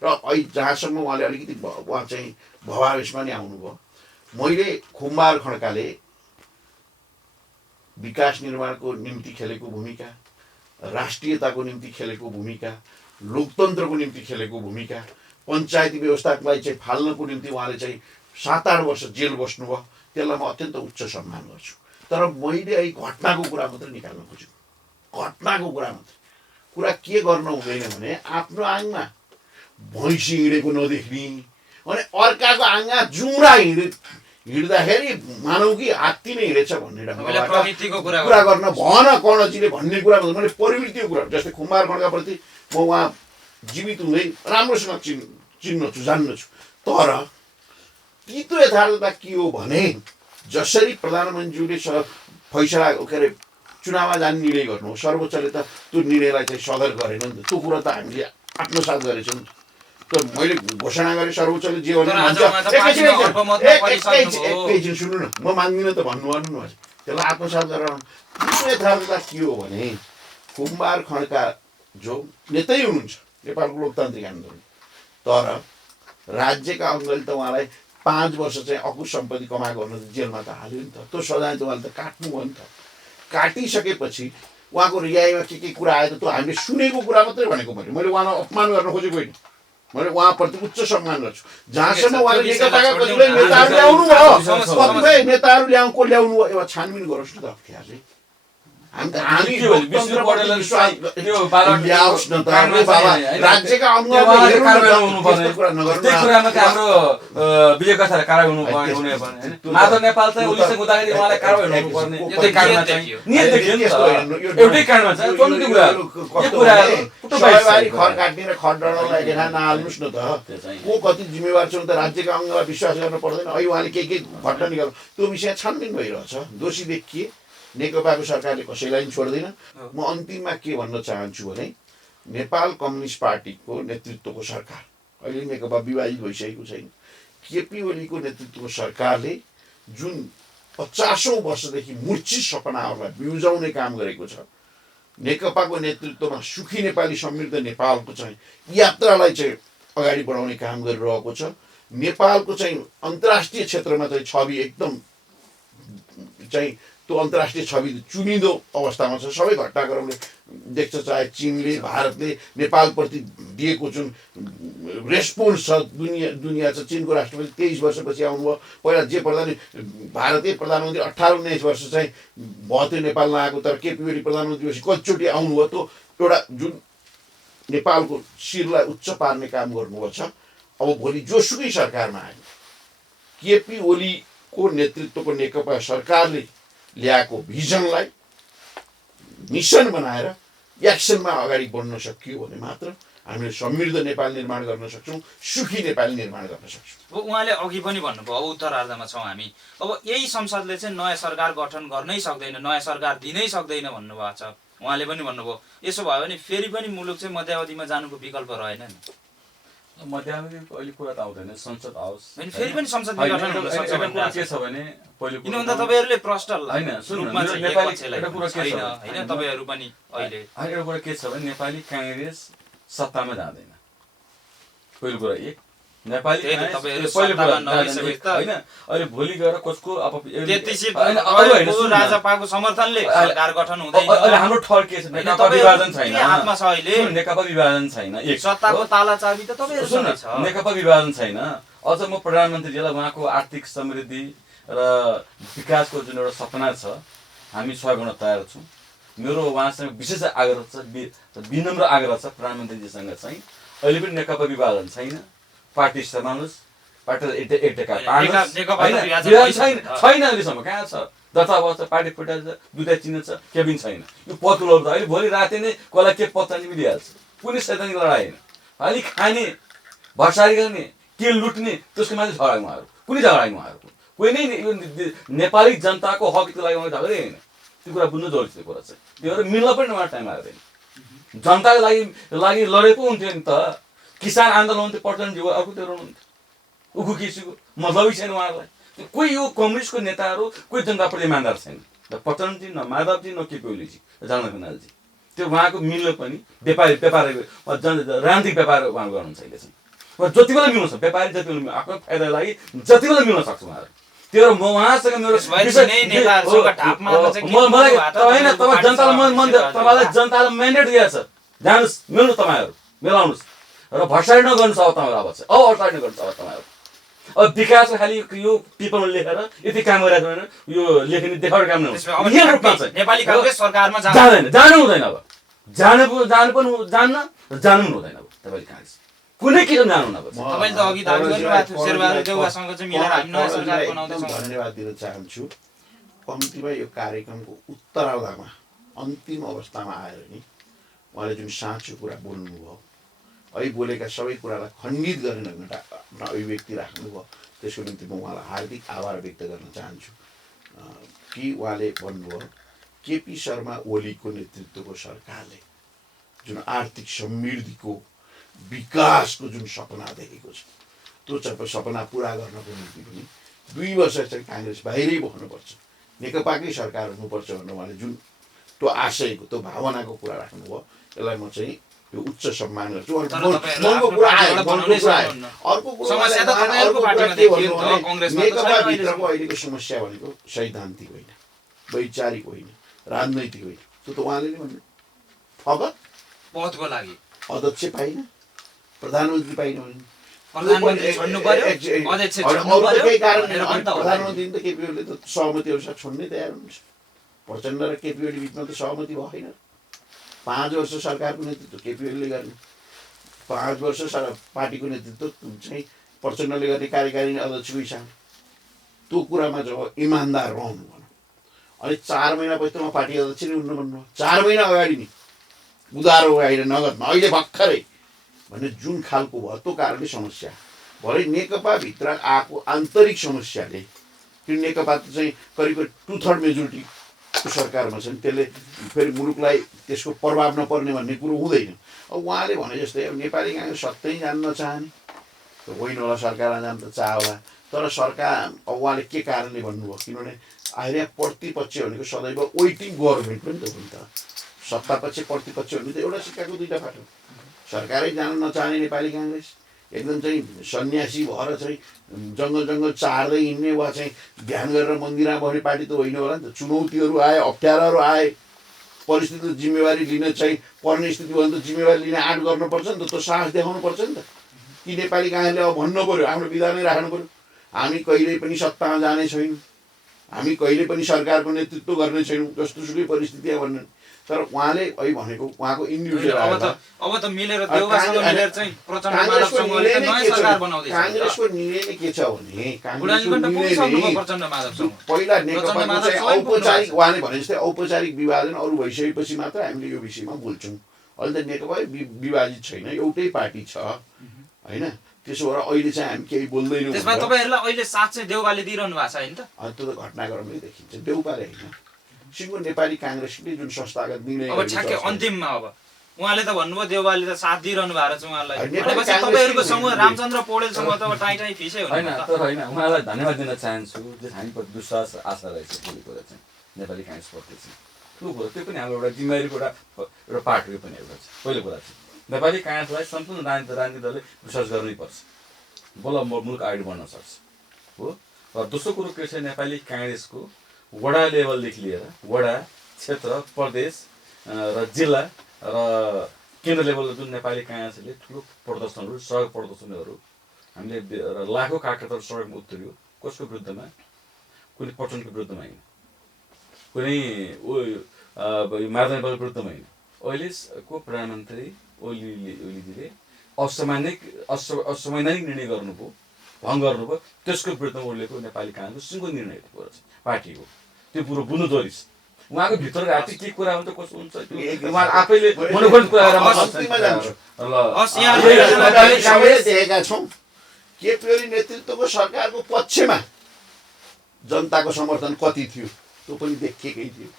र अहिले जहाँसम्म उहाँले अलिकति उहाँ चाहिँ भवावेशमा नै आउनुभयो। मैले खुम्बार खड्काले विकास निर्माणको निम्ति खेलेको भूमिका, राष्ट्रियताको निम्ति खेलेको भूमिका, लोकतन्त्रको निम्ति खेलेको भूमिका, पञ्चायती व्यवस्थालाई चाहिँ फाल्नको निम्ति उहाँले चाहिँ 7-8 वर्ष जेल बस्नुभयो। त्यसलाई म अत्यन्त उच्च सम्मान गर्छु। तर मैले अहिले घटनाको कुरा मात्रै निकाल्न खोजेको, घटनाको कुरा मात्रै। कुरा के गर्न हुँदैन भने आफ्नो आङमा भैँसी हिँडेको नदेख्ने अनि अर्काको आङमा जुम्रा हिँड्दाखेरि मानौ कि हात्ती नै हिँडेछ भन्ने कुरा गर्न भन कर्णजीले भन्ने कुरा मैले प्रवृत्तिको कुरा, जस्तै खुम्बार खड्काप्रति म उहाँ जीवित हुँदै राम्रोसँग चिन्छु, जान्दछु। तर तितो यथार्थता के हो भने जसरी प्रधानमन्त्रीले फैसला के अरे चुनावमा जाने निर्णय गर्नु, सर्वोच्चले त त्यो निर्णयलाई चाहिँ सदर गरेन नि त। त्यो कुरा त हामीले आत्मसात गरेछौँ नि त। त मैले घोषणा गरेँ सर्वोच्चले जे भन्नु एकैछिन सुन्नु न, म मान्दिनँ त भन्नु न। त्यसलाई आत्मसात गरेर तितो यथार्थता के हो भने खुम्बार खड्का जो नेतै हुनुहुन्छ नेपालको लोकतान्त्रिक आन्दोलन, तर राज्यका अङ्गले त उहाँलाई 5 वर्ष चाहिँ अकुश सम्पत्ति कमाएको भन्नु जेलमा त हाल्यो नि त। त्यो सजाय त उहाँले त काट्नु भयो नि त। काटिसकेपछि उहाँको रिहाईमा के कुरा आयो त त्यो हामीले सुनेको कुरा मात्रै भनेको मैले उहाँलाई अपमान गर्न खोजेको होइन। मैले उहाँप्रति उच्च सम्मान गर्छु। जहाँसम्म उहाँले नेकपाका कतिपय नेताहरू ल्याउनु भयो, कतिपय नेताहरू ल्याउनु भयो, एउटा छानबिन गरोस् न त अख्तियारले। राज्यका विजय कथाले कारवाही हुनुपर्ने माधव नेपाल चाहिँ उलिसँग हुँदाखेरि उहाँलाई कारवाही हुनुपर्ने एउटै कारणमा चाहिँ नियत देखियो नि त। एउटै कारणमा चाहिँ चल्ने कुरा खर काट्ने र खर डढाउनलाई देखा नहाल्नुहोस् न त। को कति जिम्मेवार छ त राज्यका अङ्गलाई विश्वास गर्न पर्दैन। अहिले उहाँले के घटना निकाल्नु त्यो विषय छानबिन भइरहेछ। दोषी देखिए नेकपाको सरकारले कसैलाई पनि छोड्दैन। म अन्तिममा के भन्न चाहन्छु भने नेपाल कम्युनिस्ट पार्टीको नेतृत्वको सरकार अहिले नेकपा विभाजित भइसकेको छैन। केपी ओलीको नेतृत्वको सरकारले जुन 50औं वर्षदेखि मूर्छित सपनाहरूलाई बिउजाउने काम गरेको छ, नेकपाको नेतृत्वमा सुखी नेपाली समृद्ध नेपालको चाहिँ यात्रालाई चाहिँ अगाडि बढाउने काम गरिरहेको छ। नेपालको चाहिँ अन्तर्राष्ट्रिय क्षेत्रमा चाहिँ छवि एकदम चाहिँ त्यो अन्तर्राष्ट्रिय छवि चुनिदो अवस्थामा छ। सबै घटनाक्रमले देख्छ, चाहे चीनले भारतले नेपालप्रति दिएको जुन रेस्पोन्स छ। दुनियाँ छ। चीनको राष्ट्रपति 23 वर्षपछि आउनुभयो। पहिला जे भारतीय प्रधानमन्त्री 18-19 वर्ष चाहिँ भयो त्यो नेपाल नआएको, तर केपी ओली प्रधानमन्त्रीपछि कतिचोटि आउनुभयो। त्यो एउटा जुन नेपालको शिरलाई उच्च पार्ने काम गर्नुभएको छ। अब भोलि जोसुकै सरकारमा आयो, केपी ओलीको नेतृत्वको नेकपा सरकारले ल्याएको भिजनलाई मिसन बनाएर एक्सनमा अगाडि बढ्न सकियो भने मात्र हामीले समृद्ध नेपाल निर्माण गर्न सक्छौँ, सुखी नेपाल निर्माण गर्न सक्छौँ। अब उहाँले अघि पनि भन्नुभयो अब उत्तरार्धमा छौँ हामी, अब यही संसदले चाहिँ नयाँ सरकार गठन गर्नै सक्दैन, नयाँ सरकार दिनै सक्दैन भन्नुभएको छ। उहाँले पनि भन्नुभयो यसो भयो भने फेरि पनि मुलुक चाहिँ मध्यावधिमा जानुको विकल्प रहेन नि। मध्यावधिको अहिले कुरा त आउँदैन, संसद आओस् फेरि पनि संसद गठन हुन सक्छ के छ भने पहिलो किन भन्दा तपाईँहरूले प्रष्ट हैन रूपमा चाहिँ नेपाली एउटा कुरा के छ हैन तपाईँहरू पनि अहिले एउटा कुरा के छ भने नेपाली कांग्रेस सत्तामा जाँदैन। पहिलो कुरा एक नेपाली हैन अहिले भोलि गएर कसको अब 33 राजपाको समर्थनले सरकार गठन हुँदैन। अहिले हाम्रो ठर के छ, नेकपा विभाजन छैन, हातमा छ अहिले नेकपा विभाजन छैन। एक सत्ताको ताला चाबी त तपाईँहरुसँग छ। नेकपा विभाजन छैन। अझ म प्रधानमन्त्रीजीलाई उहाँको आर्थिक समृद्धि र विकासको जुन एउटा सपना छ हामी सहयोग गर्न तयार छौँ। मेरो उहाँसँग विशेष आग्रह छ, विनम्र आग्रह छ प्रधानमन्त्रीजीसँग चाहिँ अहिले पनि नेकपा विभाजन छैन। पार्टी सम्हाल्नुहोस्, पार्टी एकटका छैन अहिलेसम्म कहाँ छ। दत्तावस्था पार्टी फुटाएको छ, दुईटा चिन्ह छ, के पनि छैन। यो पतलो त अहिले भोलि राति नै कसलाई के पत्ता नि मिलिहाल्छ। कुनै सैद्धान्तिक लडाइँ होइन, अलिक खाने भर्सारी गर्ने के लुट्ने त्यसको माथि झगडा उहाँहरू, कुनै झगडा उहाँहरूको कोही नै यो नेपाली जनताको हकको लागि उहाँको झगडै होइन। त्यो कुरा बुझ्नु जरुरी छ। त्यो कुरा चाहिँ त्योहरू मिल्न पनि उहाँ टाइम आउँदैन। जनताको लागि लडेको हुन्थ्यो नि त। किसान आन्दोलन हुन्थ्यो, पटनजी अर्को त्यो हुनुहुन्थ्यो, उखु किसीको मतलबै छैन उहाँहरूलाई। कोही यो कम्युनिस्टको नेताहरू कोही जनताप्रति इमान्दार छैन। न प्रचण्डजी, न माधवजी, न केपी ओलीजी, जन खनालजी। त्यो उहाँको मिल्न पनि व्यापारी राजनीतिक व्यापार उहाँ गर्नुहुन्छ अहिले चाहिँ। जति बेला मिल्नु सक्छ व्यापारी, जति बेला आफ्नो फाइदाको लागि जति बेला मिल्न सक्छ उहाँहरू। त्यो म उहाँसँग मेरो मलाई होइन, तपाईँ तपाईँलाई जनताले म्यान्डेट दिएको छ, जानुहोस् मिल्नु तपाईँहरू, मिलाउनुहोस् र भ्रष्टाचार नगर्नुहोस्। अब तपाईँहरू अब भ्रष्टाचार नगर्नुहोस् अब तपाईँहरू। अब विकासको खालि यो पेपरमा लेखेर यति काम गरिरहेको होइन, यो लेख्ने देखाउने काम नहुन्छ। नेपाली कांग्रेस सरकारमा जानु हुँदैन, अब जानु पनि जान्न र जानु पनि हुँदैन। अब तपाईँले कांग्रेस कुनै किसिम जानु नपर्छ। तपाईले त अघि दाबी गर्नुभएको थियो शेरबहादुर देउवासँग चाहिँ मिलेर हामी नयाँ सरकार बनाउँदैछौँ। धन्यवाद दिन चाहन्छु। कम्तीमा यो कार्यक्रमको उत्तरार्धमा अन्तिम अवस्थामा आएर नि उहाँले जुन साँचो कुरा बोल्नुभयो, अहिले बोलेका सबै कुरालाई खण्डित गरेर आफ्नो अभिव्यक्ति राख्नुभयो, त्यसको निम्ति म उहाँलाई हार्दिक आभार व्यक्त गर्न चाहन्छु। कि उहाँले भन्नुभयो केपी शर्मा ओलीको नेतृत्वको सरकारले जुन आर्थिक समृद्धिको विकासको जुन सपना देखेको छ, त्यो सपना पुरा गर्नको निम्ति पनि 2 वर्ष चाहिँ काङ्ग्रेस बाहिरै बस्नुपर्छ, नेकपाकै सरकार हुनुपर्छ भनेर उहाँले जुन त्यो आशयको त्यो भावनाको कुरा राख्नुभयो, यसलाई म चाहिँ यो उच्च सम्मान गर्छु। अर्को कुरा नेकपाभित्रको अहिलेको समस्या भनेको सैद्धान्तिक होइन, वैचारिक होइन, राजनैतिक होइन। त्यो त उहाँले नै भन्नु, फगत पदको लागि अध्यक्ष पाइन, प्रधानमन्त्री पाइन भने प्रधानमन्त्री त केपी ओलीले त सहमतिहरू साथ छोड्नै तयार हुनुहुन्छ। प्रचण्ड र केपी ओली बिचमा त सहमति भएन। 5 वर्ष सरकारको नेतृत्व केपी ओलीले गर्ने, 5 वर्ष पार्टीको नेतृत्व चाहिँ प्रचण्डले गर्ने कार्यकारिणी अध्यक्षको हिसाब। त्यो कुरामा जब इमान्दार रहनु भनौँ, अनि 4 महिनापछि त म पार्टी अध्यक्ष नै हुनु भन्नु, 4 महिना अगाडि नि उधारो आएर नगदमा अहिले भर्खरै भन्ने जुन खालको भयो, त्यो कारणले समस्या भरे नेकपाभित्र आएको आन्तरिक समस्याले त्यो नेकपा चाहिँ करिब 2/3 मेजोरिटीको सरकारमा छन्, त्यसले फेरि मुलुकलाई त्यसको प्रभाव नपर्ने भन्ने कुरो हुँदैन। अब उहाँले भने जस्तै अब नेपाली काङ्ग्रेस सत्तै जान्न नचाहने त होइन होला, सरकारमा जान त चाहला, तर सरकार अब उहाँले के कारणले भन्नुभयो, किनभने अहिले प्रतिपक्ष भनेको सदैव वेटिङ गभर्मेन्ट पनि त हो नि त। सत्तापक्ष प्रतिपक्ष भन्ने त एउटा सिक्काको 2टा पाटो। सरकारै जान नचाहने नेपाली काङ्ग्रेस एकदम चाहिँ सन्यासी भएर चाहिँ जङ्गल चार्दै हिँड्ने वा चाहिँ ध्यान गरेर मन्दिरमा बस्ने पार्टी त होइन होला नि त। चुनौतीहरू आए, अप्ठ्याराहरू आए, परिस्थितिको जिम्मेवारी लिन चाहिँ पर्ने स्थिति भयो भने त जिम्मेवारी लिन आँट गर्नुपर्छ नि त, त्यो साहस देखाउनु पर्छ नि त। कि नेपाली काङ्ग्रेसले अब भन्नु पऱ्यो, आफ्नो विधानै राख्नु पऱ्यो, हामी कहिल्यै पनि सत्तामा जाने छैनौँ, हामी कहिले पनि सरकारको नेतृत्व गर्ने छैनौँ, जस्तोसुकै परिस्थिति भन्नु। तर उहाँले अहिले भनेको उहाँको इन्डिभिजुअल अब त मिलेर देउवासँग मिलेर चाहिँ प्रचण्ड माधवसँगले नयाँ सरकार बनाउँदैछ। काङ्ग्रेसको निर्णय नै के छ भने पहिला नेकपाको चाहिँ औपचारिक, उहाँले भने जस्तै औपचारिक विभाजन अरू भइसकेपछि मात्र हामीले यो विषयमा बोल्छौँ। अहिले त नेकपा विभाजित छैन, एउटै पार्टी छ होइन। त्यसो भएर अहिले चाहिँ हामी केही बोल्दैनौँ। त्यसमा तपाईँहरूलाई अहिले साथ चाहिँ देउबाले दिइरहनु भएको छ होइन त? त्यो त घटनाक्रमले देखिन्छ, देउबाले होइन, सिङ्गो नेपाली काङ्ग्रेसले जुन संस्थागत निर्णय अब ठ्याक्कै अन्तिममा अब उहाँले त भन्नुभयो देउबाले त साथ दिइरहनु भएको छ उहाँलाई, भनेपछि तपाईँहरूको समूह रामचन्द्र पौडेलसँग त टाइ फिसै होइन। तर होइन, उहाँलाई धन्यवाद दिन चाहन्छु जे हामीप्रति विश्वास आशा रहेछ भोलि कुरा चाहिँ नेपाली काङ्ग्रेसप्रति चाहिँ त्यो कुरो, त्यो पनि हाम्रो एउटा जिम्मेवारीको एउटा पार्ट हो पनि एउटा चाहिँ। पहिलो कुरा चाहिँ नेपाली काङ्ग्रेसलाई सम्पूर्ण राजनीतिक दलले विश्वास गर्नै पर्छ, बल्ल मुलुक अगाडि बढ्न सक्छ हो। र दोस्रो कुरो के छ, नेपाली काङ्ग्रेसको वडा लेभलदेखि लिएर वडा, क्षेत्र, प्रदेश र जिल्ला र केन्द्र लेभलको जुन नेपाली काङ्ग्रेसले ठुलो प्रदर्शनहरू, सडक प्रदर्शनहरू हामीले लाखौँ कार्यकर्ताहरू सडकमा उत्रियो। कसको विरुद्धमा? कुनै प्रचण्डको विरुद्धमा होइन, कुनै माधवको विरुद्धमा होइन। अहिलेको प्रधानमन्त्री ओलीजीले असंवैधानिक निर्णय गर्नुभयो, भङ्ग गर्नुभयो, त्यसको विरुद्धमा उहिलेको नेपाली काङ्ग्रेसको सिङ्गो निर्णय कुरा छ पार्टीको। त्यो कुरो बुझ्नु जरुरी छ। उहाँको भित्र राति के कुरा हुन्छ, कसो हुन्छ, त्यो उहाँ आफैले मनोगत कुरा देखेका छौँ। केपी ओली नेतृत्वको सरकारको पक्षमा जनताको समर्थन कति थियो त्यो पनि देखिएकै थियो।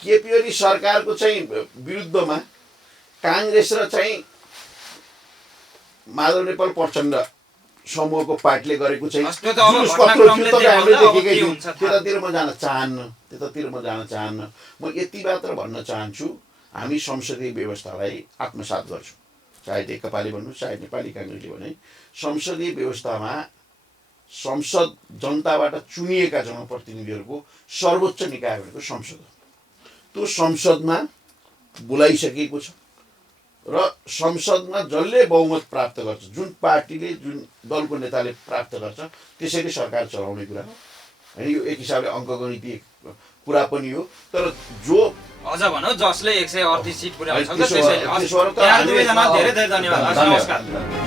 केपी ओली सरकारको चाहिँ विरुद्धमा काङ्ग्रेस र चाहिँ माधव नेपाल प्रचण्ड समूहको पार्टीले गरेको चाहिँ त्यो त अब जुलुस कत्रो थियो घटनाक्रमले तपाईँ हामीले देखाउँदा अब देखेकै के थियौँ। हुन्छ थाहा। त्यतातिर म जान चाहन्न। म यति मात्र भन्न चाहन्छु, हामी संसदीय व्यवस्थालाई आत्मसात गर्छौँ, चाहे नेकपाले भन्नु चाहे नेपाली काङ्ग्रेसले भने। संसदीय व्यवस्थामा संसद जनताबाट चुनिएका जनप्रतिनिधिहरूको सर्वोच्च निकाय भनेको संसद हो। त्यो संसदमा बोलाइसकेको छ र संसदमा जसले बहुमत प्राप्त गर्छ, जुन पार्टीले जुन दलको नेताले प्राप्त गर्छ, त्यसैले सरकार चलाउने कुरा हो होइन। यो एक हिसाबले अङ्कगणितीय कुरा पनि हो। तर जो अझ भनौँ जसले 138 सिट पुर्याउँछ त्यसो भए- त्यसैले। त्यसो भए त यहाँ हामीले- दुवैजना धेरै धेरै धन्यवाद। हस्, धन्यवाद। नमस्कार।